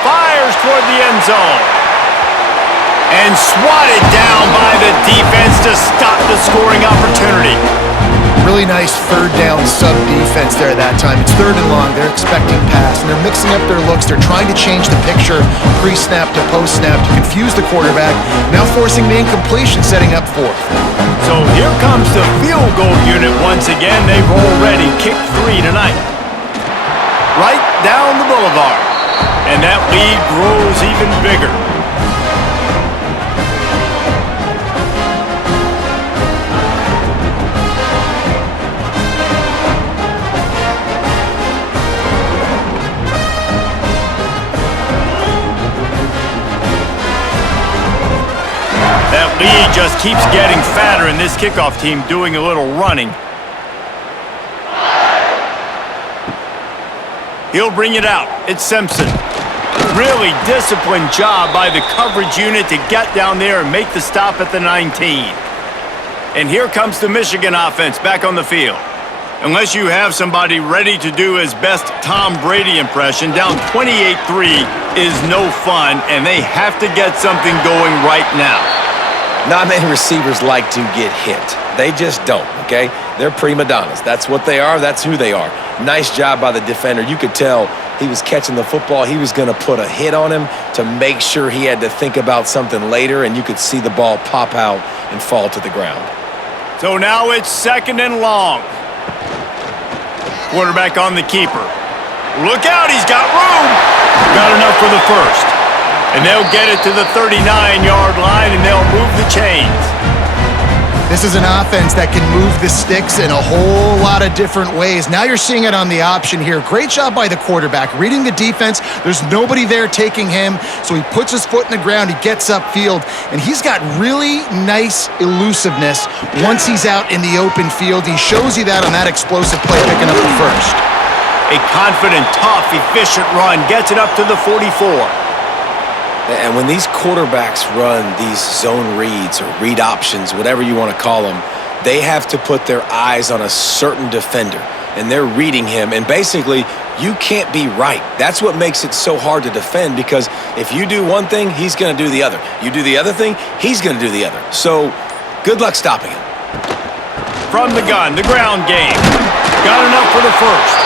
Fires toward the end zone. And swatted down by the defense to stop the scoring opportunity. Really nice third down sub defense there at that time. It's 3rd and long. They're expecting pass, and they're mixing up their looks. They're trying to change the picture pre-snap to post-snap to confuse the quarterback, now forcing the incompletion, setting up 4th. So here comes the field goal unit once again. They've already kicked 3 tonight. Right down the boulevard. And that lead grows even bigger. That lead just keeps getting fatter, and this kickoff team doing a little running. He'll bring it out. It's Simpson. Really disciplined job by the coverage unit to get down there and make the stop at the 19. And here comes the Michigan offense back on the field. Unless you have somebody ready to do his best Tom Brady impression, down 28-3 is no fun, and they have to get something going right now. Not many receivers like to get hit. They just don't, okay? They're prima donnas. That's what they are. That's who they are. Nice job by the defender. You could tell he was catching the football. He was going to put a hit on him to make sure he had to think about something later, and you could see the ball pop out and fall to the ground. So now it's 2nd and long. Quarterback on the keeper. Look out, he's got room. Got enough for the first. And they'll get it to the 39-yard line, and they'll move the chains. This is an offense that can move the sticks in a whole lot of different ways. Now you're seeing it on the option here. Great job by the quarterback. Reading the defense, there's nobody there taking him, so he puts his foot in the ground, he gets upfield, and he's got really nice elusiveness once he's out in the open field. He shows you that on that explosive play, picking up the first. A confident, tough, efficient run gets it up to the 44. And when these quarterbacks run these zone reads or read options, whatever you want to call them, they have to put their eyes on a certain defender, and they're reading him. And basically, you can't be right. That's what makes it so hard to defend, because if you do one thing, he's going to do the other. You do the other thing, he's going to do the other. So good luck stopping him. From the gun, the ground game. Got enough for the first.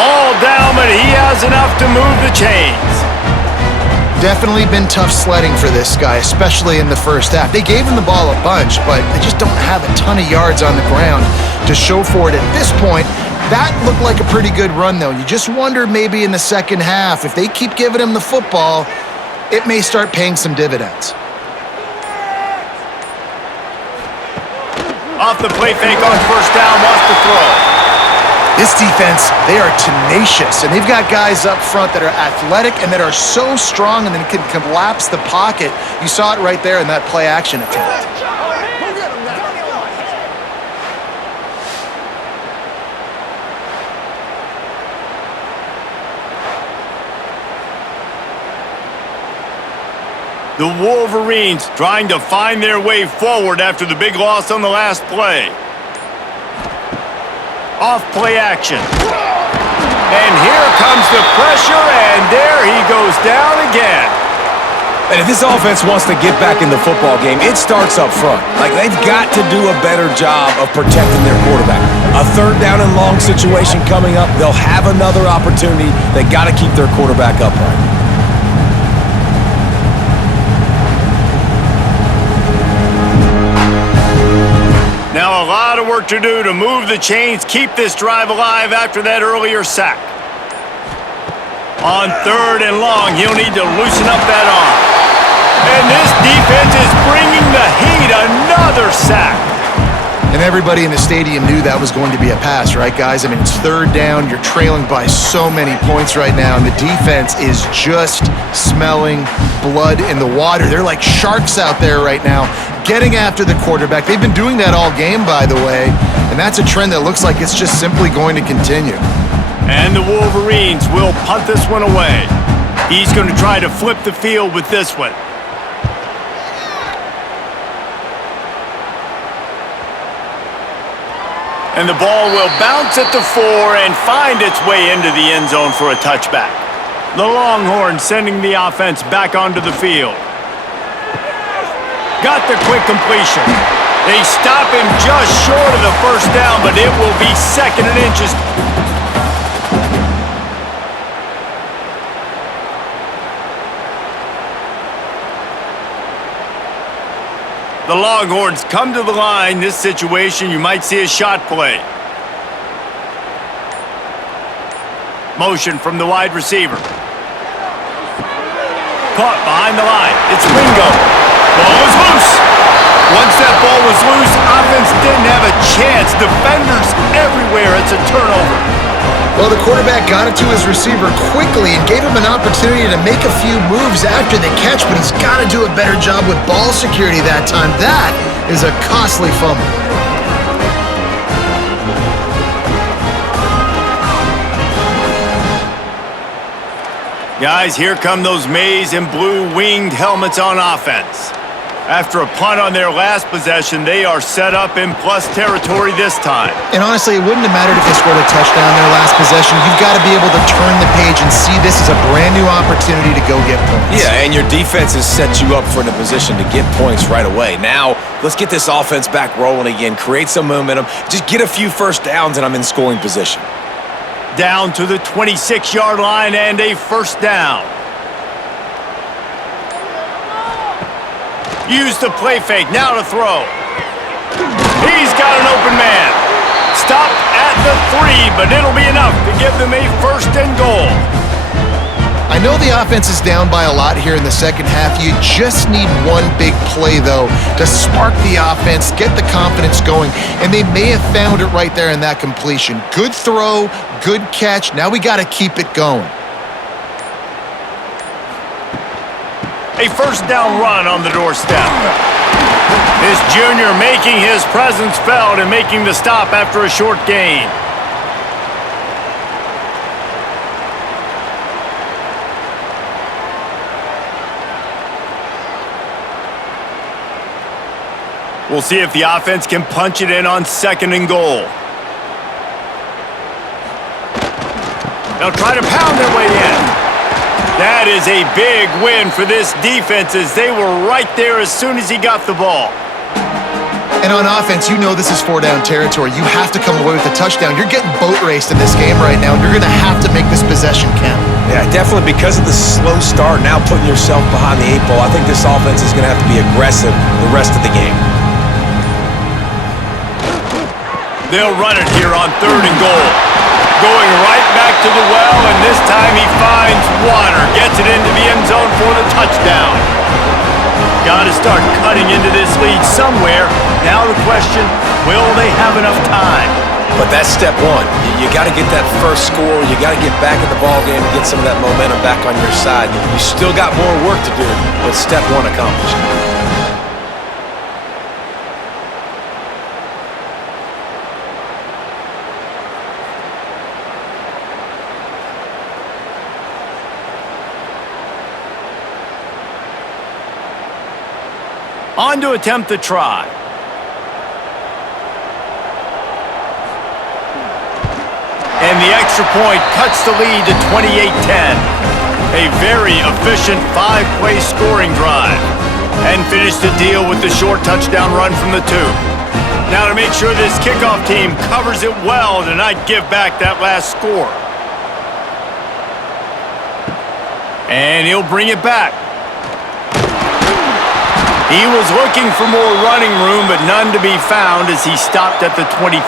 All down, but he has enough to move the chains. Definitely been tough sledding for this guy, especially in the first half. They gave him the ball a bunch, but they just don't have a ton of yards on the ground to show for it at this point. That looked like a pretty good run, though. You just wonder maybe in the second half, if they keep giving him the football, it may start paying some dividends. Off the play fake on first down, wants to throw. This defense, they are tenacious, and they've got guys up front that are athletic and that are so strong and then can collapse the pocket. You saw it right there in that play-action attempt. The Wolverines trying to find their way forward after the big loss on the last play. Off play action. And here comes the pressure, and there he goes down again. And if this offense wants to get back in the football game, it starts up front. Like, they've got to do a better job of protecting their quarterback. A 3rd down and long situation coming up, they'll have another opportunity. They got to keep their quarterback upright. Now a lot of work to do to move the chains, keep this drive alive after that earlier sack. On 3rd and long, he'll need to loosen up that arm. And this defense is bringing the heat. Another sack. And everybody in the stadium knew that was going to be a pass, right, guys? I mean, it's 3rd down. You're trailing by so many points right now, and the defense is just smelling blood in the water. They're like sharks out there right now, getting after the quarterback. They've been doing that all game, by the way, and that's a trend that looks like it's just simply going to continue. And the Wolverines will punt this one away. He's going to try to flip the field with this one. And the ball will bounce at the 4 and find its way into the end zone for a touchback. The Longhorns sending the offense back onto the field. Got the quick completion. They stop him just short of the first down, but it will be 2nd and inches. The Longhorns come to the line. This situation, you might see a shot play. Motion from the wide receiver. Caught behind the line. It's Ringo. Ball is loose. Once that ball was loose, offense didn't have a chance. Defenders everywhere. It's a turnover. Well, the quarterback got it to his receiver quickly and gave him an opportunity to make a few moves after the catch, but he's got to do a better job with ball security that time. That is a costly fumble. Guys, here come those maize and blue winged helmets on offense. After a punt on their last possession, they are set up in plus territory this time. And honestly, it wouldn't have mattered if they scored a touchdown their last possession. You've got to be able to turn the page and see this is a brand new opportunity to go get points. Yeah, and your defense has set you up for the position to get points right away. Now, let's get this offense back rolling again, create some momentum, just get a few first downs, and I'm in scoring position. Down to the 26-yard line and a first down. Use the play fake, now to throw. He's got an open man. Stopped at the 3, but it'll be enough to give them a 1st and goal. I know the offense is down by a lot here in the second half. You just need one big play, though, to spark the offense, get the confidence going, and they may have found it right there in that completion. Good throw, good catch. Now we got to keep it going. A first down run on the doorstep. This junior making his presence felt and making the stop after a short gain. We'll see if the offense can punch it in on 2nd and goal. They'll try to pound their way in. That is a big win for this defense as they were right there as soon as he got the ball. And on offense, you know this is 4-down territory. You have to come away with a touchdown. You're getting boat raced in this game right now, and you're going to have to make this possession count. Yeah, definitely because of the slow start, now putting yourself behind the 8 ball, I think this offense is going to have to be aggressive the rest of the game. They'll run it here on 3rd and goal. Going right back to the well, and this time he finds water. Gets it into the end zone for the touchdown. Got to start cutting into this lead somewhere. Now the question, will they have enough time? But that's step one. You got to get that first score. You got to get back in the ball game and get some of that momentum back on your side. You still got more work to do, but step one accomplished. On to attempt the try. And the extra point cuts the lead to 28-10. A very efficient 5-play scoring drive. And finish the deal with the short touchdown run from the 2. Now to make sure this kickoff team covers it well to not give back that last score. And he'll bring it back. He was looking for more running room, but none to be found as he stopped at the 23.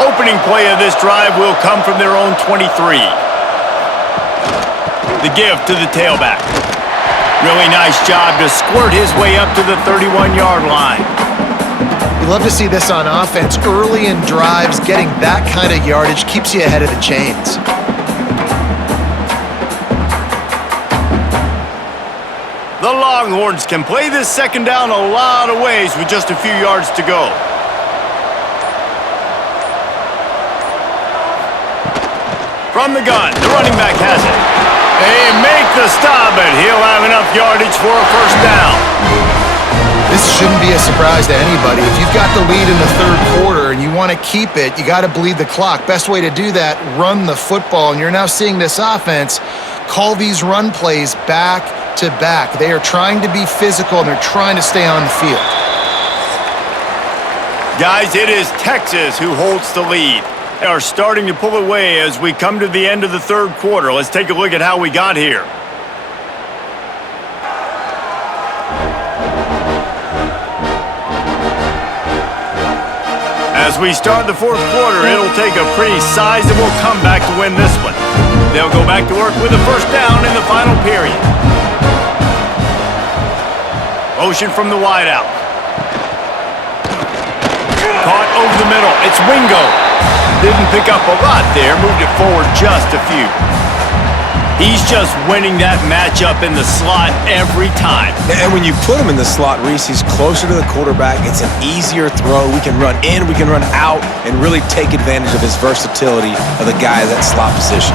Opening play of this drive will come from their own 23. The give to the tailback. Really nice job to squirt his way up to the 31-yard line. You love to see this on offense. Early in drives, getting that kind of yardage keeps you ahead of the chains. The Longhorns can play this 2nd down a lot of ways with just a few yards to go. From the gun, the running back has it. They make the stop, but he'll have enough yardage for a first down. This shouldn't be a surprise to anybody. If you've got the lead in the 3rd quarter and you want to keep it, you got to bleed the clock. Best way to do that, run the football. And you're now seeing this offense call these run plays back to back. They are trying to be physical, and they're trying to stay on the field. Guys, it is Texas who holds the lead. They are starting to pull away as we come to the end of the third quarter. Let's take a look at how we got here. As we start the fourth quarter, it'll take a pretty sizable comeback to win this one. They'll go back to work with a first down in the final period. Motion from the wideout. Caught over the middle. It's Wingo. Didn't pick up a lot there. Moved it forward just a few. He's just winning that matchup in the slot every time. And when you put him in the slot, Reese, he's closer to the quarterback. It's an easier throw. We can run in, we can run out, and really take advantage of his versatility of the guy in that slot position.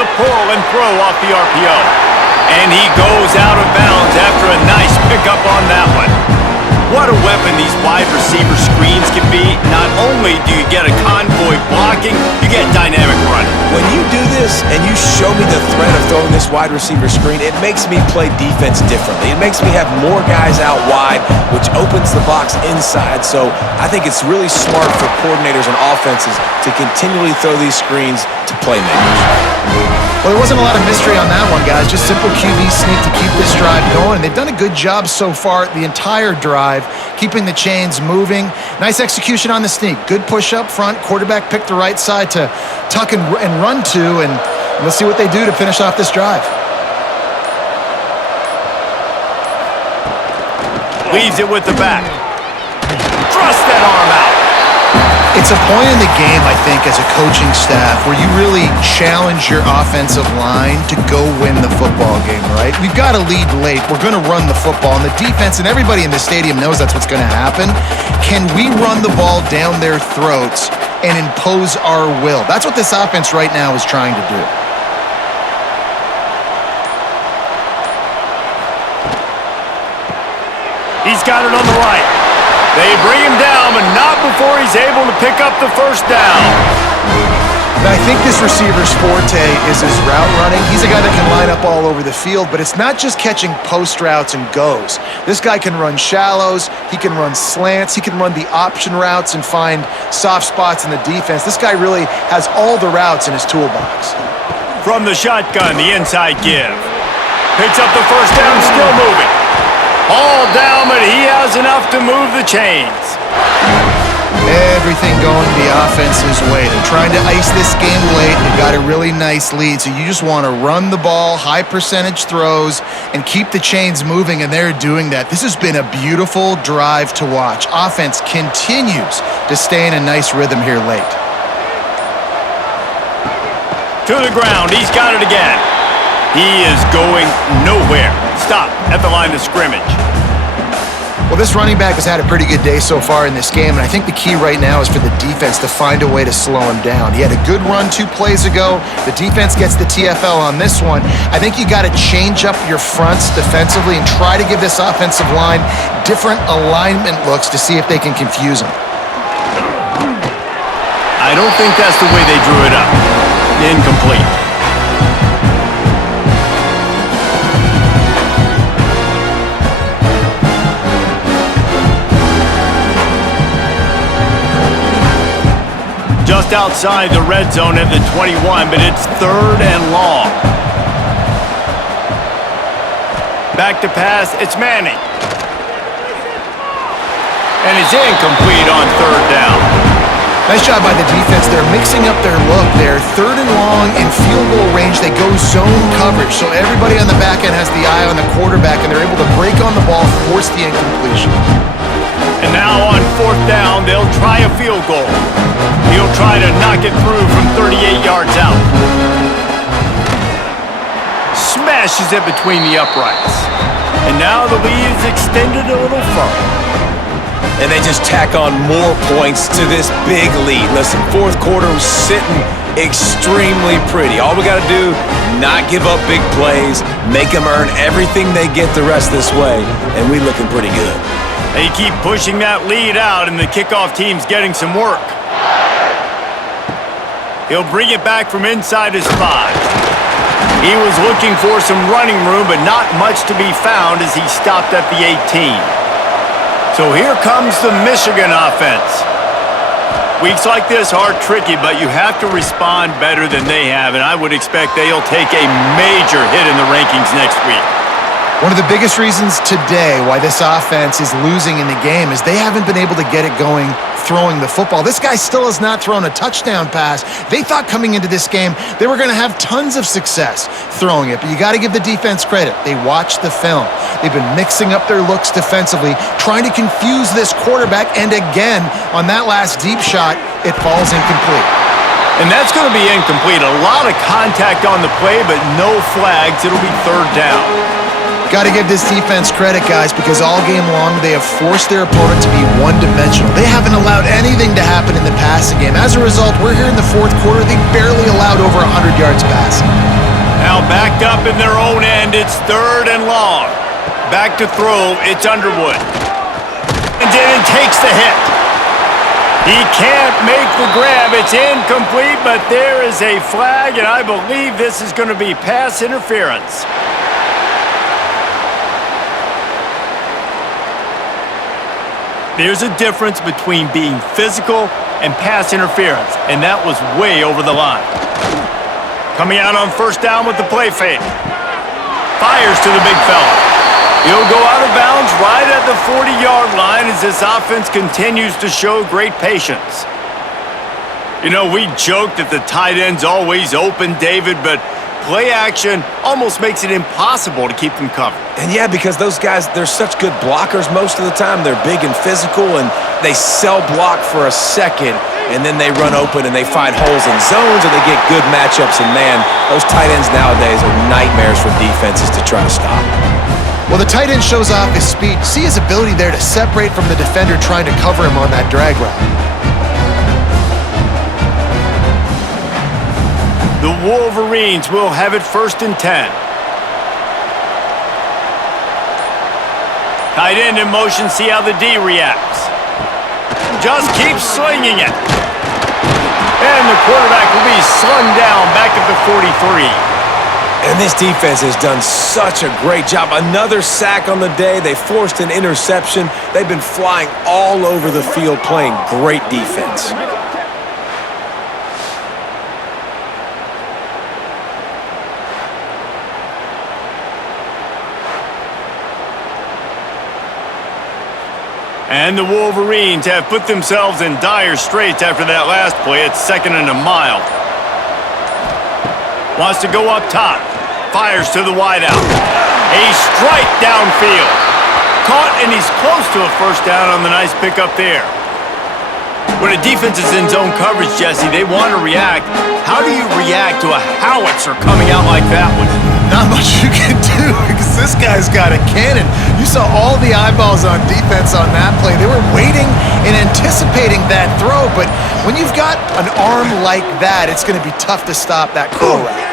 The pull and throw off the RPO. And he goes out of bounds after a nice pickup on that one. What a weapon these wide receiver screens can be. Not only do you get a convoy blocking, you get dynamic running. When you do this and you show me the threat of throwing this wide receiver screen, it makes me play defense differently. It makes me have more guys out wide, which opens the box inside. So I think it's really smart for coordinators and offenses to continually throw these screens to playmakers. Well, there wasn't a lot of mystery on that one, guys. Just simple QB sneak to keep this drive going. They've done a good job so far the entire drive, keeping the chains moving. Nice execution on the sneak. Good push up front. Quarterback picked the right side to tuck and run to, and let's see what they do to finish off this drive. Leaves it with the back. Thrust that arm out. It's a point in the game, I think, as a coaching staff where you really challenge your offensive line to go win the football game, right? We've got to lead late. We're going to run the football, and the defense and everybody in the stadium knows that's what's going to happen. Can we run the ball down their throats and impose our will? That's what this offense right now is trying to do. He's got it on the right. They bring him down, but not before he's able to pick up the first down. Now, I think this receiver's forte is his route running. He's a guy that can line up all over the field, but it's not just catching post routes and goes. This guy can run shallows, he can run slants, he can run the option routes and find soft spots in the defense. This guy really has all the routes in his toolbox. From the shotgun, the inside give. Picks up the first down, still moving. All down, but he has enough to move the chains. Everything going the offense's way. They're trying to ice this game late. They've got a really nice lead, so you just want to run the ball, high percentage throws, and keep the chains moving, and they're doing that. This has been a beautiful drive to watch. Offense continues to stay in a nice rhythm here late. To the ground, he's got it again. He is going nowhere. Stop at the line of scrimmage. Well, this running back has had a pretty good day so far in this game, and I think the key right now is for the defense to find a way to slow him down. He had a good run 2 plays ago. The defense gets the TFL on this one. I think you got to change up your fronts defensively and try to give this offensive line different alignment looks to see if they can confuse him. I don't think that's the way they drew it up. Incomplete. Just outside the red zone at the 21, but it's 3rd and long. Back to pass, it's Manning. And it's incomplete on 3rd down. Nice job by the defense. They're mixing up their look. They're 3rd and long in field goal range. They go zone coverage, so everybody on the back end has the eye on the quarterback, and they're able to break on the ball, force the incompletion. And now on 4th down, they'll try a field goal. He'll try to knock it through from 38 yards out. Smashes it between the uprights. And now the lead is extended a little further. And they just tack on more points to this big lead. Listen, 4th quarter was sitting extremely pretty. All we got to do, not give up big plays, make them earn everything they get the rest this way, and we looking pretty good. They keep pushing that lead out, and the kickoff team's getting some work. He'll bring it back from inside his 5. He was looking for some running room, but not much to be found as he stopped at the 18. So here comes the Michigan offense. Weeks like this are tricky, but you have to respond better than they have, and I would expect they'll take a major hit in the rankings next week. One of the biggest reasons today why this offense is losing in the game is they haven't been able to get it going throwing the football. This guy still has not thrown a touchdown pass. They thought coming into this game they were going to have tons of success throwing it, but you got to give the defense credit. They watched the film. They've been mixing up their looks defensively, trying to confuse this quarterback, and again, on that last deep shot, it falls incomplete. And that's going to be incomplete. A lot of contact on the play, but no flags. It'll be third down. Got to give this defense credit, guys, because all game long they have forced their opponent to be one-dimensional. They haven't allowed anything to happen in the passing game. As a result, we're here in the fourth quarter. They barely allowed over 100 yards passing. Now backed up in their own end, it's third and long. Back to throw, it's Underwood. And then takes the hit. He can't make the grab. It's incomplete, but there is a flag, and I believe this is going to be pass interference. There's a difference between being physical and pass interference, and that was way over the line. Coming out on first down with the play fake. Fires to the big fella. He'll go out of bounds right at the 40-yard line as this offense continues to show great patience. You know, we joke that the tight end's always open, David, but play action almost makes it impossible to keep them covered. And yeah, because those guys, they're such good blockers most of the time. They're big and physical, and they sell block for a second, and then they run open and they find holes in zones, and they get good matchups. And man, those tight ends nowadays are nightmares for defenses to try to stop. Well, the tight end shows off his speed. See his ability there to separate from the defender trying to cover him on that drag route. The Wolverines will have it first and 10. Tight end in motion, see how the D reacts. Just keeps slinging it. And the quarterback will be slung down back at the 43. And this defense has done such a great job. Another sack on the day. They forced an interception. They've been flying all over the field playing great defense. And the Wolverines have put themselves in dire straits after that last play. It's second and a mile. Wants to go up top. Fires to the wideout. A strike downfield. Caught, and he's close to a first down on the nice pickup there. When a defense is in zone coverage, Jesse, they want to react. How do you react to a howitzer coming out like that one? Not much you can do because this guy's got a cannon. You saw all the eyeballs on defense on that play. They were waiting and anticipating that throw, but when you've got an arm like that, it's going to be tough to stop that curl route.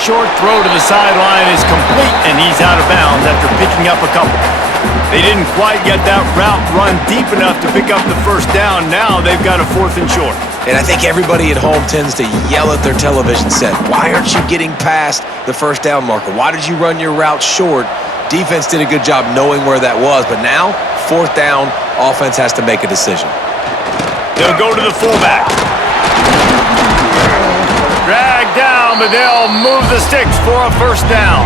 Short throw to the sideline is complete, and he's out of bounds after picking up a couple. They didn't quite get that route run deep enough to pick up the first down. Now they've got a fourth and short. And I think everybody at home tends to yell at their television set, why aren't you getting past the first down marker? Why did you run your route short? Defense did a good job knowing where that was, but now, fourth down, offense has to make a decision. They'll go to the fullback. Drag down, but they'll move the sticks for a first down.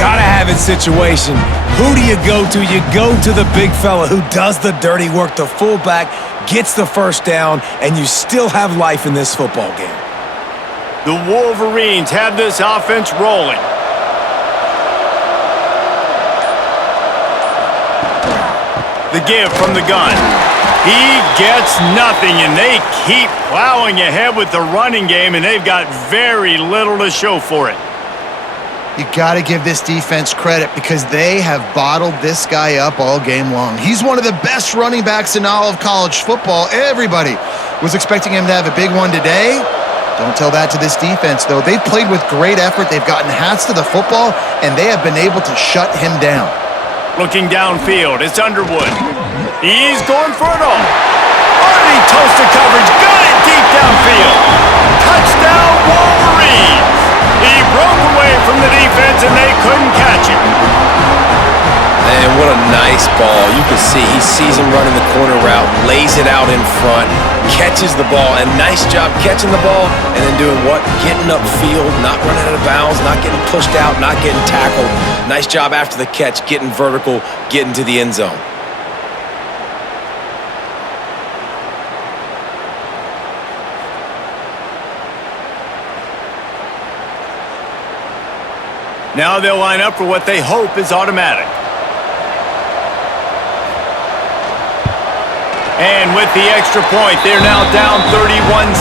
Gotta have it situation. Who do you go to? You go to the big fella who does the dirty work. The fullback gets the first down, and you still have life in this football game. The Wolverines have this offense rolling. The give from the gun. He gets nothing, and they keep plowing ahead with the running game, and they've got very little to show for it. You got to give this defense credit because they have bottled this guy up all game long. He's one of the best running backs in all of college football. Everybody was expecting him to have a big one today. Don't tell that to this defense, though. They've played with great effort. They've gotten hats to the football, and they have been able to shut him down. Looking downfield, it's Underwood. He's going for it all. Already toasted coverage, got it deep downfield. Touchdown, Wolverines! He broke to see. He sees him running the corner route, lays it out in front, catches the ball, and nice job catching the ball and then doing what? Getting upfield, not running out of bounds, not getting pushed out, not getting tackled. Nice job after the catch, getting vertical, getting to the end zone. Now they'll line up for what they hope is automatic. And with the extra point, they're now down 31-17.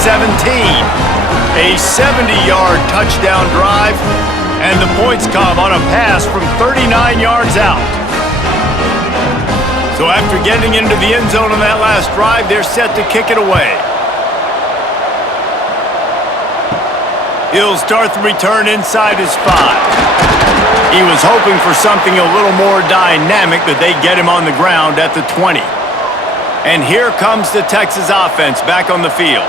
A 70-yard touchdown drive, and the points come on a pass from 39 yards out. So after getting into the end zone on that last drive, they're set to kick it away. He'll start the return inside his 5. He was hoping for something a little more dynamic, but they get him on the ground at the 20. And here comes the Texas offense back on the field.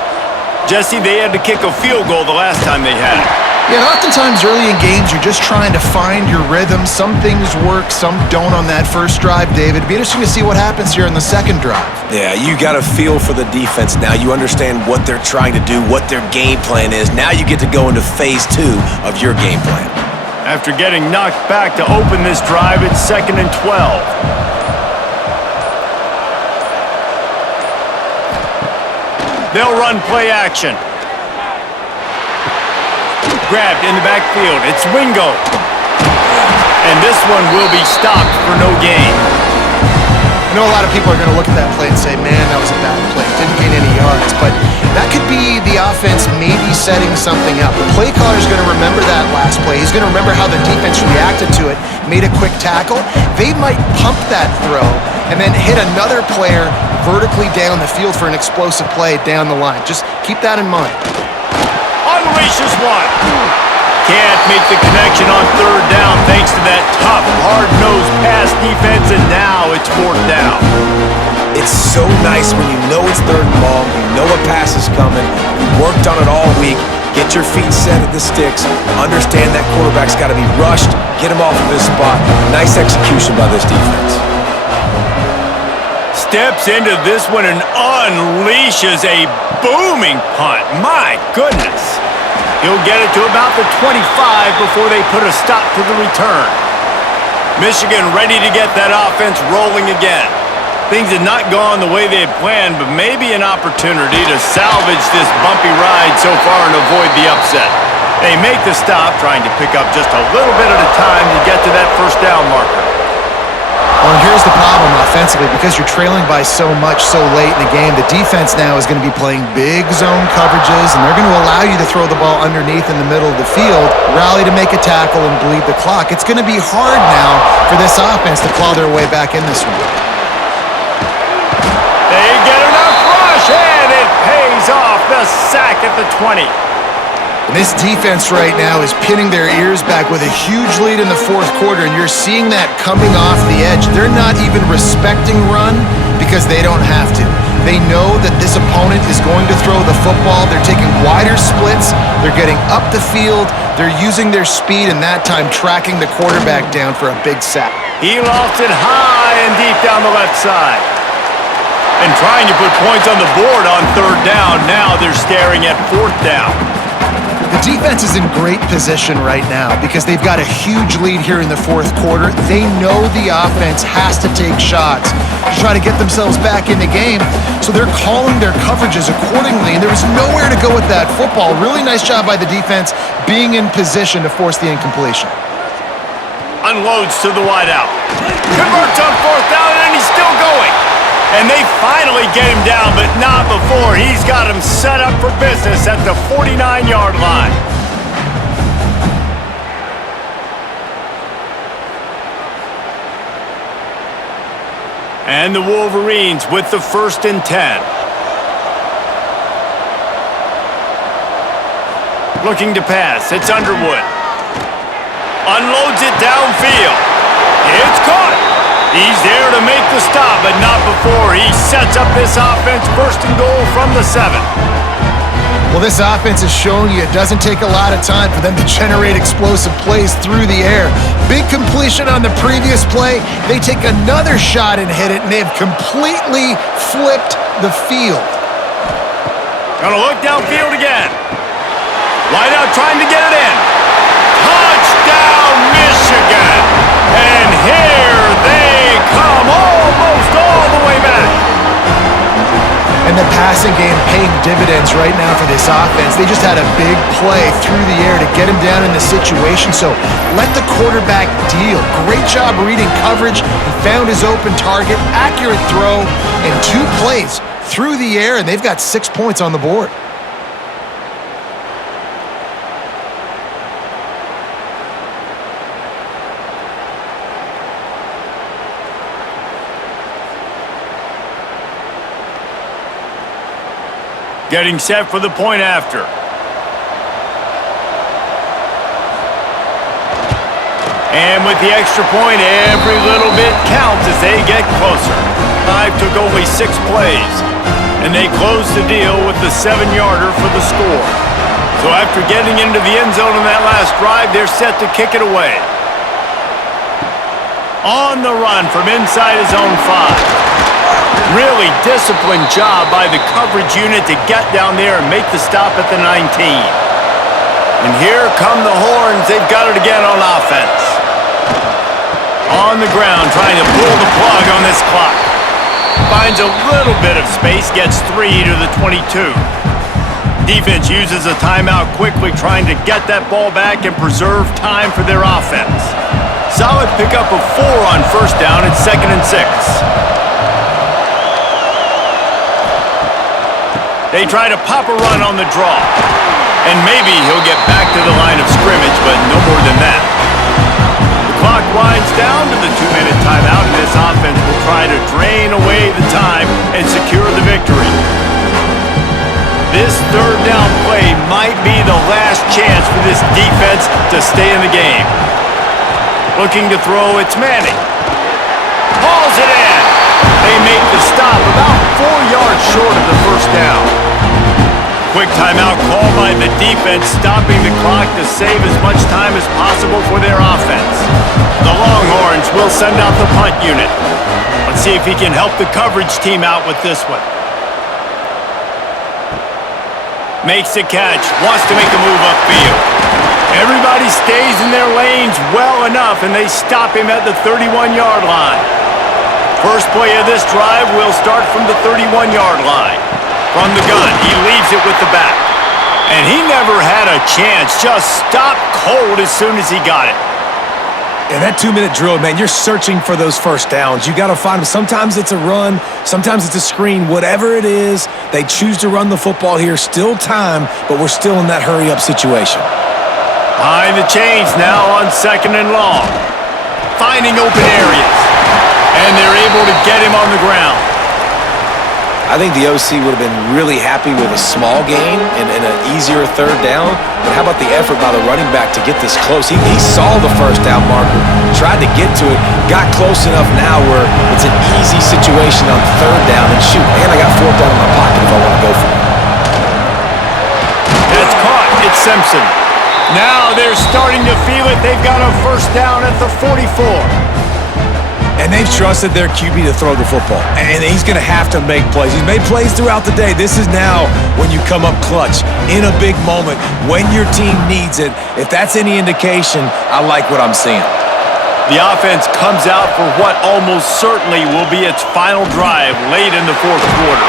Jesse, they had to kick a field goal the last time they had it. Yeah, oftentimes early in games, you're just trying to find your rhythm. Some things work, some don't on that first drive, David. It'd be interesting to see what happens here in the second drive. Yeah, you got a feel for the defense now. You understand what they're trying to do, what their game plan is. Now you get to go into phase 2 of your game plan. After getting knocked back to open this drive, it's 2nd and 12. They'll run play action. Grabbed in the backfield. It's Wingo. And this one will be stopped for no gain. I know a lot of people are going to look at that play and say, man, that was a bad play. Didn't gain any yards. But that could be the offense maybe setting something up. The play caller is going to remember that last play. He's going to remember how the defense reacted to it, made a quick tackle. They might pump that throw and then hit another player vertically down the field for an explosive play down the line. Just keep that in mind. Unleashes one. Can't make the connection on 3rd down thanks to that tough, hard-nosed pass defense, and now it's 4th down. It's so nice when you know it's 3rd and long, you know a pass is coming, you worked on it all week, get your feet set at the sticks, understand that quarterback's got to be rushed, get him off of his spot. Nice execution by this defense. Steps into this one and unleashes a booming punt. My goodness. He'll get it to about the 25 before they put a stop to the return. Michigan ready to get that offense rolling again. Things had not gone the way they had planned, but maybe an opportunity to salvage this bumpy ride so far and avoid the upset. They make the stop, trying to pick up just a little bit at a time to get to that 1st down marker. Well, here's the problem offensively. Because you're trailing by so much so late in the game, the defense now is going to be playing big zone coverages, and they're going to allow you to throw the ball underneath in the middle of the field, rally to make a tackle, and bleed the clock. It's going to be hard now for this offense to claw their way back in this one. They get enough rush, and it pays off. The sack at the 20. And this defense right now is pinning their ears back with a huge lead in the 4th quarter, and you're seeing that coming off the edge. They're not even respecting run because they don't have to. They know that this opponent is going to throw the football. They're taking wider splits. They're getting up the field. They're using their speed, and that time tracking the quarterback down for a big sack. He lofts it high and deep down the left side. And trying to put points on the board on 3rd down. Now they're staring at 4th down. The defense is in great position right now because they've got a huge lead here in the 4th quarter. They know the offense has to take shots to try to get themselves back in the game, so they're calling their coverages accordingly, and there was nowhere to go with that football. Really nice job by the defense being in position to force the incompletion. Unloads to the wideout. Converts on 4th down, and he's still going. And they finally get him down, but not before. He's got him set up for business at the 49-yard line. And the Wolverines with the 1st and 10. Looking to pass. It's Underwood. Unloads it downfield. It's caught. He's there to make the stop, but not before. He sets up this offense 1st and goal from the 7. Well, this offense is showing you it doesn't take a lot of time for them to generate explosive plays through the air. Big completion on the previous play. They take another shot and hit it, and they've completely flipped the field. Gonna look downfield again. Wide out trying to get it in. Touchdown, Michigan! And here they come, almost all the way back. And the passing game paying dividends right now for this offense. They just had a big play through the air to get him down in the situation. So let the quarterback deal. Great job reading coverage. He found his open target, accurate throw, and 2 plays through the air, and they've got 6 points on the board. Getting set for the point after. And with the extra point, every little bit counts as they get closer. 5 took only 6 plays, and they closed the deal with the 7-yarder for the score. So after getting into the end zone on that last drive, they're set to kick it away. On the run from inside his own 5. Really disciplined job by the coverage unit to get down there and make the stop at the 19. And here come the Horns. They've got it again on offense. On the ground, trying to pull the plug on this clock. Finds a little bit of space, gets 3 to the 22. Defense uses a timeout quickly, trying to get that ball back and preserve time for their offense. Solid pickup of 4 on first down at 2nd and 6. They try to pop a run on the draw. And maybe he'll get back to the line of scrimmage, but no more than that. The clock winds down to the 2-minute timeout, and this offense will try to drain away the time and secure the victory. This 3rd down play might be the last chance for this defense to stay in the game. Looking to throw, it's Manning. Hauls it in. They make the stop about 4 yards short of the first down. Quick timeout call by the defense, stopping the clock to save as much time as possible for their offense. The Longhorns will send out the punt unit. Let's see if he can help the coverage team out with this one. Makes the catch, wants to make a move upfield. Everybody stays in their lanes well enough, and they stop him at the 31-yard line. First play of this drive will start from the 31-yard line. From the gun, he leaves it with the back. And he never had a chance, just stopped cold as soon as he got it. And that 2-minute drill, man, you're searching for those first downs. You got to find them. Sometimes it's a run, sometimes it's a screen. Whatever it is, they choose to run the football here. Still time, but we're still in that hurry-up situation. Behind the chains now on 2nd and long. Finding open areas. And they're able to get him on the ground. I think the OC would have been really happy with a small gain and an easier 3rd down. But how about the effort by the running back to get this close? He saw the first down marker, tried to get to it, got close enough now where it's an easy situation on 3rd down. And shoot, man, I got 4th down in my pocket if I want to go for it. That's caught. It's Simpson. Now they're starting to feel it. They've got a first down at the 44. And they've trusted their QB to throw the football. And he's going to have to make plays. He's made plays throughout the day. This is now when you come up clutch in a big moment when your team needs it. If that's any indication, I like what I'm seeing. The offense comes out for what almost certainly will be its final drive late in the 4th quarter.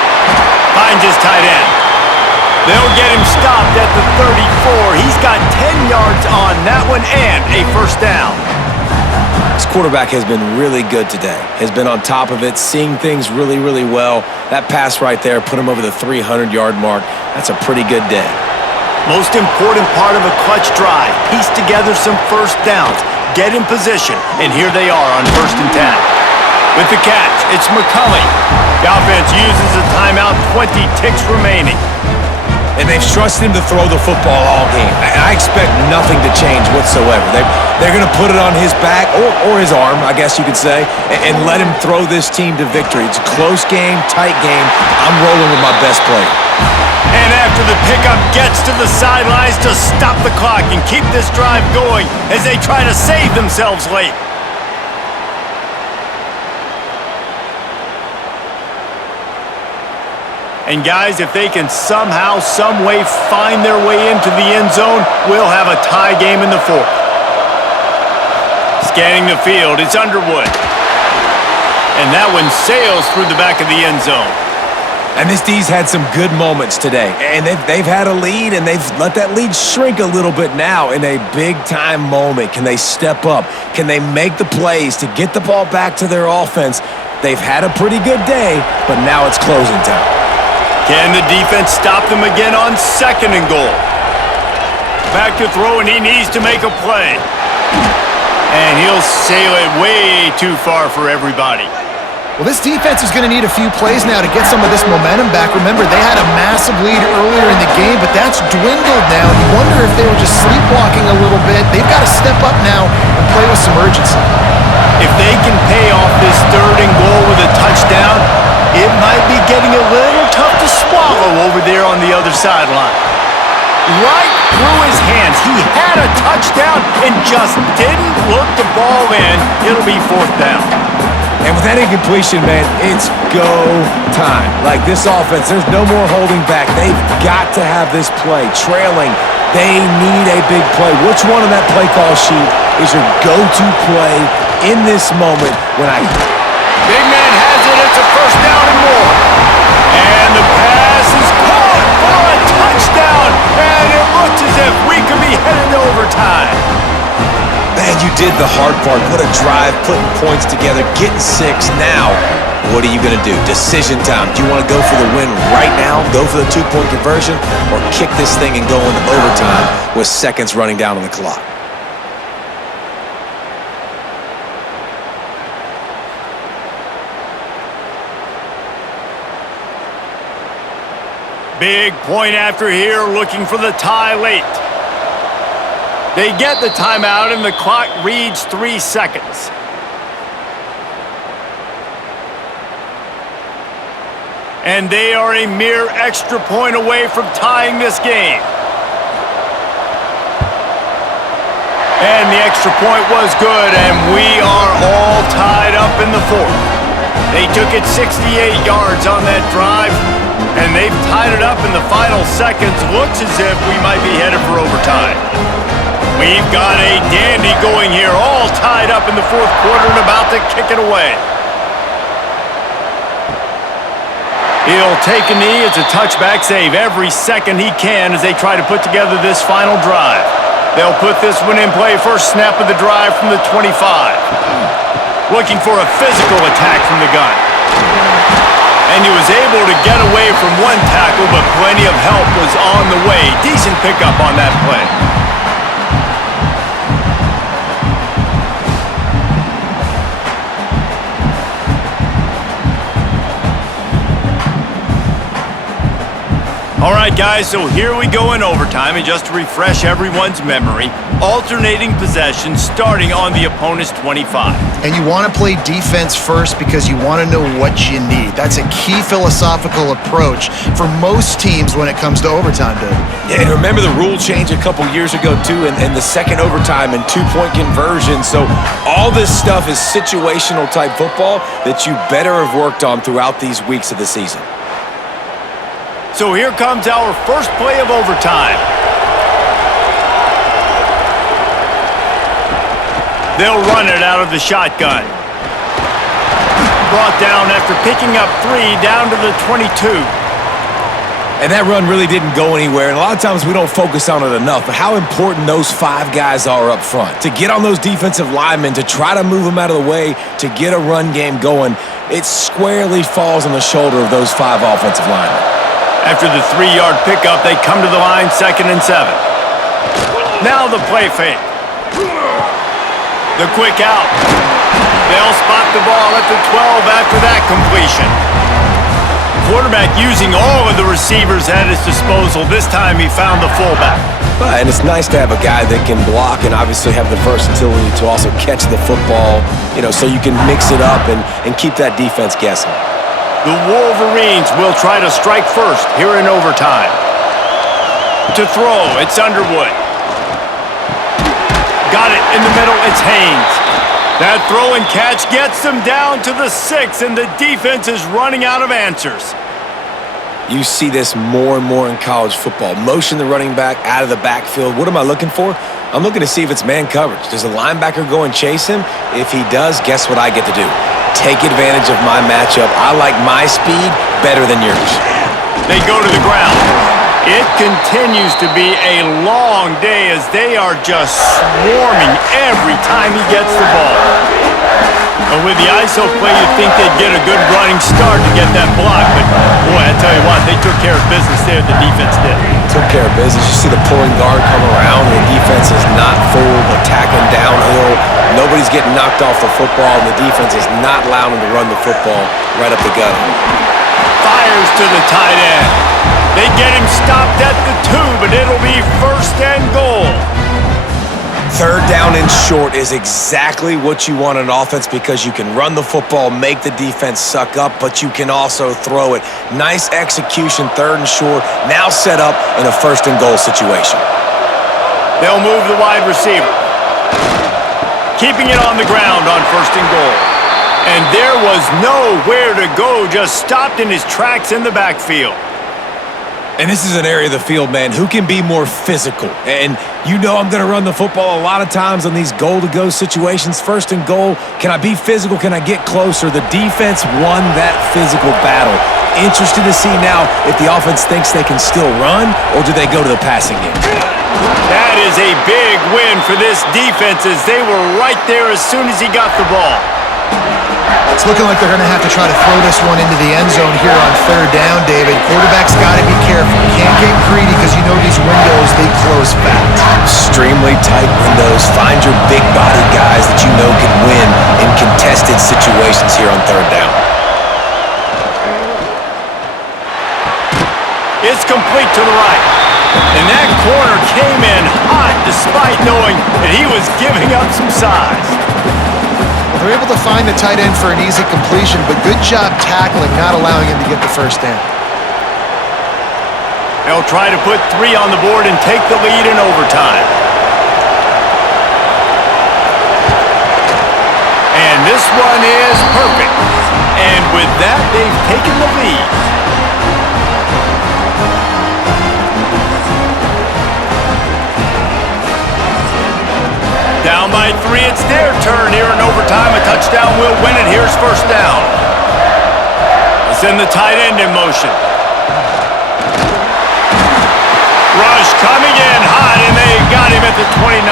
Finds his tight end. They'll get him stopped at the 34. He's got 10 yards on that one and a first down. This quarterback has been really good today. Has been on top of it, seeing things really, really well. That pass right there put him over the 300-yard mark. That's a pretty good day. Most important part of a clutch drive. Piece together some first downs. Get in position. And here they are on 1st and 10. With the catch, it's McCulley. The offense uses a timeout, 20 ticks remaining. And they've trusted him to throw the football all game. And I expect nothing to change whatsoever. They're going to put it on his back, or his arm, I guess you could say, and let him throw this team to victory. It's a close game, tight game. I'm rolling with my best player. And after the The pickup gets to the sidelines to stop the clock and keep this drive going as they try to save themselves late. And guys, if they can somehow, some way find their way into the end zone, we'll have a tie game in the fourth. Scanning the field, it's Underwood. And that one sails through the back of the end zone. And this D's had some good moments today. And they've had a lead, and they've let that lead shrink a little bit now in a big-time moment. Can they step up? Can they make the plays to get the ball back to their offense? They've had a pretty good day, but now it's closing time. Can the defense stop them again on 2nd and goal? Back to throw, and he needs to make a play. And he'll sail it way too far for everybody. Well, this defense is going to need a few plays now to get some of this momentum back. Remember, they had a massive lead earlier in the game, but that's dwindled now. You wonder if they were just sleepwalking a little bit. They've got to step up now and play with some urgency. If they can pay off this 3rd and goal with a touchdown, it might be getting a little tough to swallow over there on the other sideline. Right through his hands. He had a touchdown and just didn't look the ball in. It'll be 4th down. And with that incompletion, man, it's go time. Like this offense, there's no more holding back. They've got to have this play. Trailing, they need a big play. Which one on that play call sheet is your go-to play in this moment when Big man has it. It's a 1st down and more. And the pass is caught for a touchdown. And it looks as if we could be headed to overtime. Man, you did the hard part. What a drive, putting points together, getting 6. Now, what are you going to do? Decision time. Do you want to go for the win right now, go for the 2-point conversion, or kick this thing and go into overtime with seconds running down on the clock? Big point after here, looking for the tie late. They get the timeout, and the clock reads 3 seconds. And they are a mere extra point away from tying this game. And the extra point was good, and we are all tied up in the 4th. They took it 68 yards on that drive, and they've tied it up in the final seconds. Looks as if we might be headed for overtime. We've got a dandy going here, all tied up in the 4th quarter and about to kick it away. He'll take a knee. It's a touchback save every second he can as they try to put together this final drive. They'll put this one in play. First snap of the drive from the 25. Looking for a physical attack from the gun. And he was able to get away from one tackle, but plenty of help was on the way. Decent pickup on that play. All right, guys, so here we go in overtime, and just to refresh everyone's memory, alternating possession starting on the opponent's 25. And you want to play defense first because you want to know what you need. That's a key philosophical approach for most teams when it comes to overtime, dude. Yeah, and remember the rule change a couple years ago, too, and the second overtime and 2-point conversion. So all this stuff is situational type football that you better have worked on throughout these weeks of the season. So here comes our first play of overtime. They'll run it out of the shotgun. Brought down after picking up 3 down to the 22. And that run really didn't go anywhere, and a lot of times we don't focus on it enough, but how important those 5 guys are up front. To get on those defensive linemen, to try to move them out of the way, to get a run game going, it squarely falls on the shoulder of those 5 offensive linemen. After the 3-yard pickup, they come to the line, 2nd and 7. Now the play fake. The quick out. They'll spot the ball at the 12 after that completion. Quarterback using all of the receivers at his disposal. This time he found the fullback. And it's nice to have a guy that can block and obviously have the versatility to also catch the football, so you can mix it up and keep that defense guessing. The Wolverines will try to strike first here in overtime. To throw, it's Underwood. Got it in the middle, it's Haynes. That throw and catch gets them down to the 6, and the defense is running out of answers. You see this more and more in college football. Motion the running back out of the backfield. What am I looking for? I'm looking to see if it's man coverage. Does the linebacker go and chase him? If he does, guess what I get to do? Take advantage of my matchup. I like my speed better than yours. They go to the ground. It continues to be a long day as they are just swarming every time he gets the ball. And with the ISO play, you'd think they'd get a good running start to get that block, but boy, I tell you what, they took care of business there, the defense did. Took care of business. You see the pulling guard come around. The defense is not full, attacking downhill. Nobody's getting knocked off the football, and the defense is not allowing them to run the football right up the gut. Fires to the tight end. They get him stopped at the 2, but it'll be 1st and goal. 3rd down and short is exactly what you want on offense because you can run the football, make the defense suck up, but you can also throw it. Nice execution, 3rd and short, now set up in a 1st and goal situation. They'll move the wide receiver. Keeping it on the ground on 1st and goal. And there was nowhere to go, just stopped in his tracks in the backfield. And this is an area of the field, man, who can be more physical. And you know I'm going to run the football a lot of times on these goal-to-go situations. 1st and goal, can I be physical? Can I get closer? The defense won that physical battle. Interested to see now if the offense thinks they can still run, or do they go to the passing game? That is a big win for this defense as they were right there as soon as he got the ball. It's looking like they're going to have to try to throw this one into the end zone here on 3rd down, David. Quarterback's got to be careful. Can't get greedy because you know these windows, they close fast. Extremely tight windows. Find your big body guys that you know can win in contested situations here on 3rd down. It's complete to the right. And that corner came in hot despite knowing that he was giving up some size. They're able to find the tight end for an easy completion, but good job tackling, not allowing him to get the 1st down. They'll try to put 3 on the board and take the lead in overtime. And this one is perfect. And with that, they've taken the lead. Down by 3, it's their turn here in overtime. A touchdown will win it. Here's 1st down. It's in the tight end in motion. Rush coming in hot, and they got him at the 29.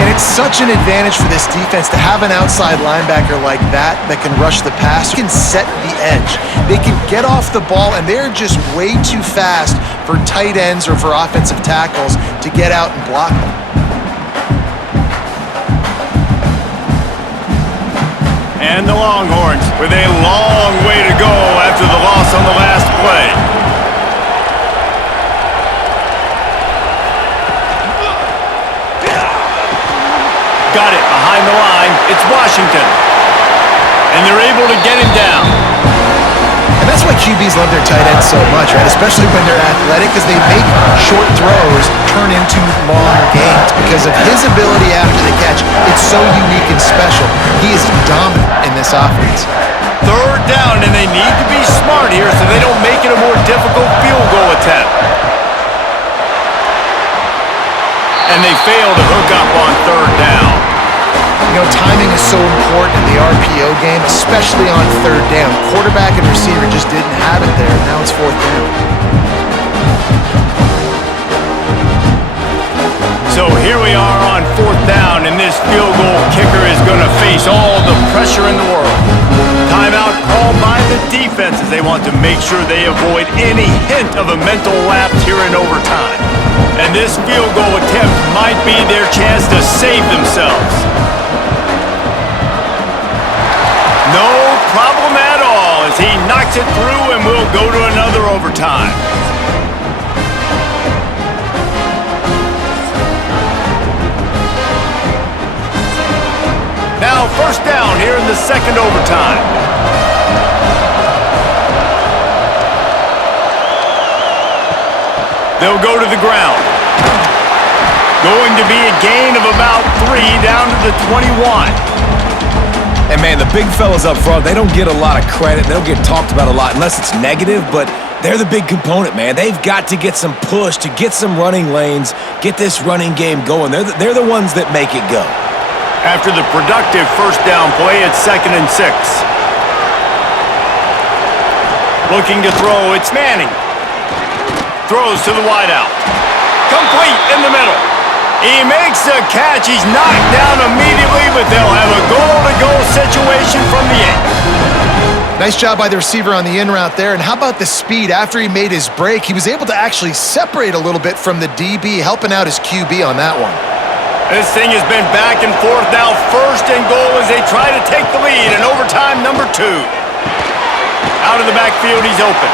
And it's such an advantage for this defense to have an outside linebacker like that can rush the pass, can set the edge. They can get off the ball, and they're just way too fast for tight ends or for offensive tackles to get out and block them. And the Longhorns with a long way to go after the loss on the last play. Got it behind the line. It's Washington. And they're able to get him down. And that's why QBs love their tight ends so much, right? Especially when they're athletic, because they make short throws turn into long gains because of his ability after the catch. It's so unique and special. He is dominant in this offense. 3rd down, and they need to be smart here so they don't make it a more difficult field goal attempt. And they fail to hook up on 3rd down. You know, timing is so important in the RPO game, especially on 3rd down. Quarterback and receiver just didn't have it there. Now it's 4th down. So here we are on 4th down, and this field goal kicker is going to face all the pressure in the world. Timeout called by the defense as they want to make sure they avoid any hint of a mental lapse here in overtime. And this field goal attempt might be their chance to save themselves. No problem at all as he knocks it through, and we'll go to another overtime. Now 1st down here in the 2nd overtime. They'll go to the ground. Going to be a gain of about 3 down to the 21. And man, the big fellas up front, they don't get a lot of credit. They don't get talked about a lot unless it's negative, but they're the big component, man. They've got to get some push to get some running lanes, get this running game going. They're the ones that make it go. After the productive first down play, it's 2nd and 6. Looking to throw, it's Manning. Throws to the wideout. Complete in the middle. He makes the catch. He's knocked down immediately, but they'll have a goal-to-goal situation from the end. Nice job by the receiver on the in route there. And how about the speed? After he made his break, he was able to actually separate a little bit from the DB, helping out his QB on that one. This thing has been back and forth now. 1st and goal as they try to take the lead in overtime number 2. Out of the backfield, he's open.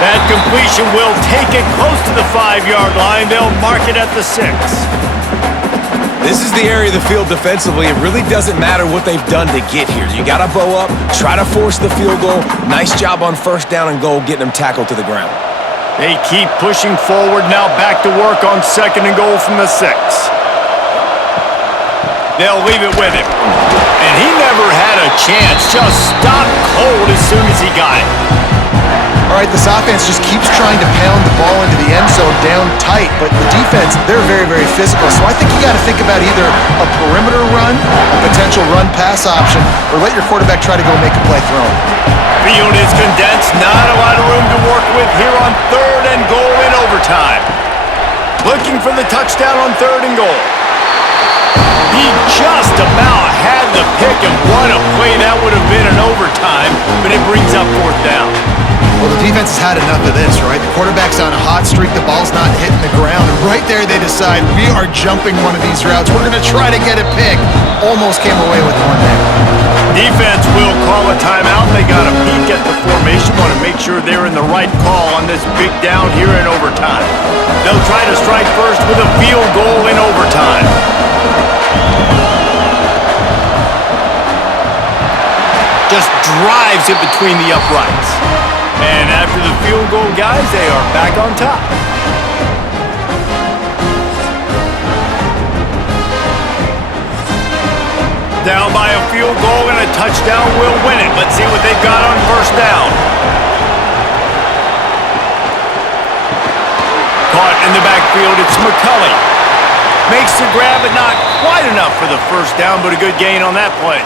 That completion will take it close to the 5-yard line. They'll mark it at the 6. This is the area of the field defensively. It really doesn't matter what they've done to get here. You got to bow up, try to force the field goal. Nice job on 1st down and goal, getting them tackled to the ground. They keep pushing forward, now back to work on 2nd and goal from the 6. They'll leave it with him. And he never had a chance. Just stopped cold as soon as he got it. All right, this offense just keeps trying to pound the ball into the end zone down tight, but the defense, they're very, very physical. So I think you got to think about either a perimeter run, a potential run-pass option, or let your quarterback try to go make a play thrown. Field is condensed. Not a lot of room to work with here on 3rd and goal in overtime. Looking for the touchdown on 3rd and goal. He just about had the pick, and what a play that would have been in overtime, but it brings up 4th down. Well, the defense has had enough of this, right? The quarterback's on a hot streak, the ball's not hitting the ground, and right there they decide, we are jumping one of these routes. We're going to try to get a pick. Almost came away with one there. Defense will call a timeout. They got a peek at the formation, want to make sure they're in the right call on this big down here in overtime. They'll try to strike first with a field goal in overtime. Just drives it between the uprights. And after the field goal, guys, they are back on top. Down by a field goal and a touchdown will win it. Let's see what they've got on 1st down. Caught in the backfield, it's McCulley. Makes the grab, but not quite enough for the 1st down, but a good gain on that play.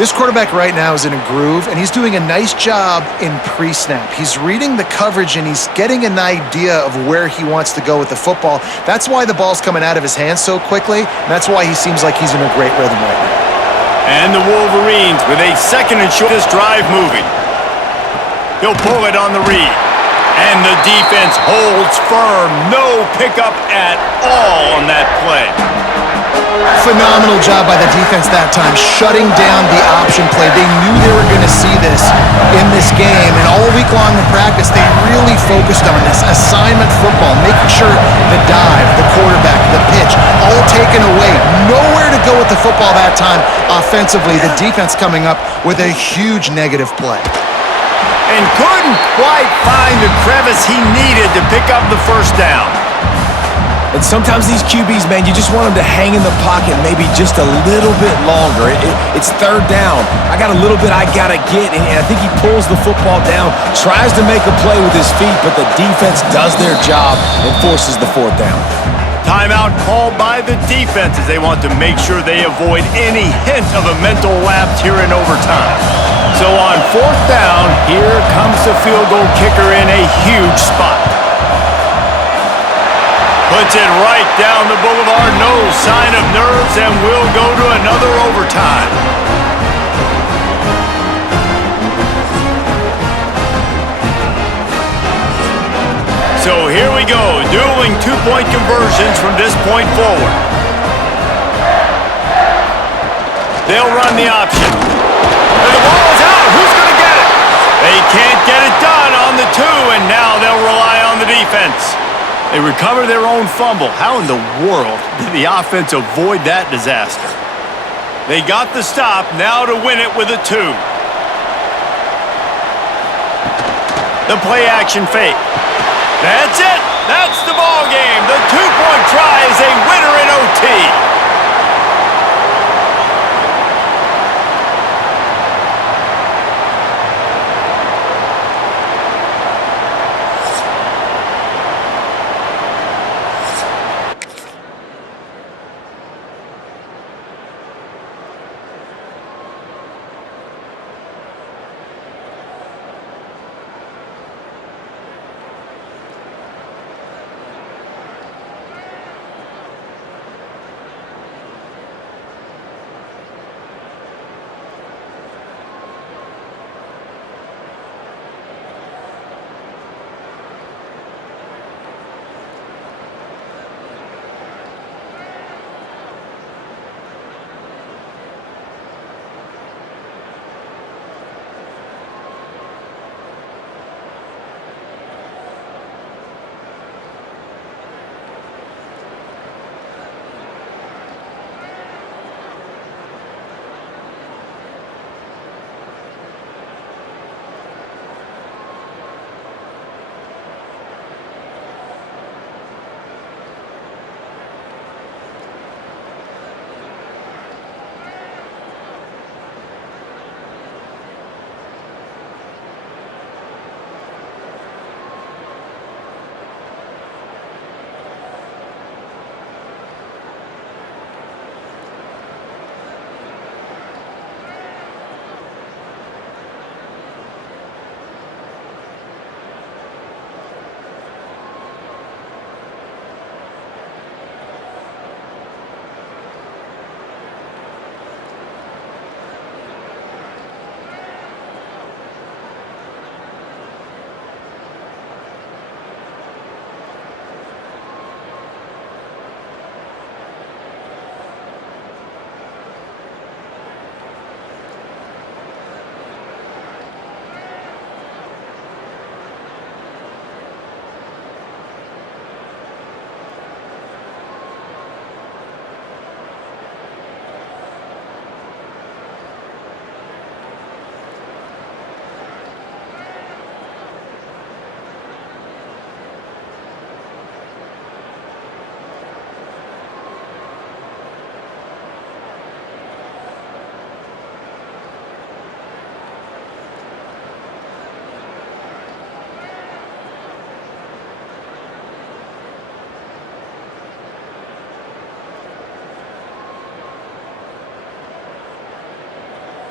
This quarterback right now is in a groove, and he's doing a nice job in pre-snap. He's reading the coverage, and he's getting an idea of where he wants to go with the football. That's why the ball's coming out of his hands so quickly, and that's why he seems like he's in a great rhythm right now. And the Wolverines with a 2nd and short. This drive moving. He'll pull it on the read. And the defense holds firm. No pickup at all on that play. Phenomenal job by the defense that time, shutting down the option play. They knew they were going to see this in this game, and all week long in practice, they really focused on this assignment football, making sure the dive, the quarterback, the pitch, all taken away. Nowhere to go with the football that time offensively. The defense coming up with a huge negative play. And couldn't quite find the crevice he needed to pick up the 1st down. And sometimes these QBs, man, you just want them to hang in the pocket maybe just a little bit longer. It's 3rd down. I got a little bit I got to get, and I think he pulls the football down, tries to make a play with his feet, but the defense does their job and forces the 4th down. Timeout called by the defense as they want to make sure they avoid any hint of a mental lapse here in overtime. So on 4th down, here comes the field goal kicker in a huge spot. Puts it right down the boulevard, no sign of nerves, and we'll go to another overtime. So here we go, dueling 2-point conversions from this point forward. They'll run the option. And the ball is out. Who's going to get it? They can't get it done on the 2, and now they'll rely on the defense. They recover their own fumble. How in the world did the offense avoid that disaster? They got the stop, now to win it with a 2. The play action fake. That's it. That's the ball game. The two-point try is a winner in OT.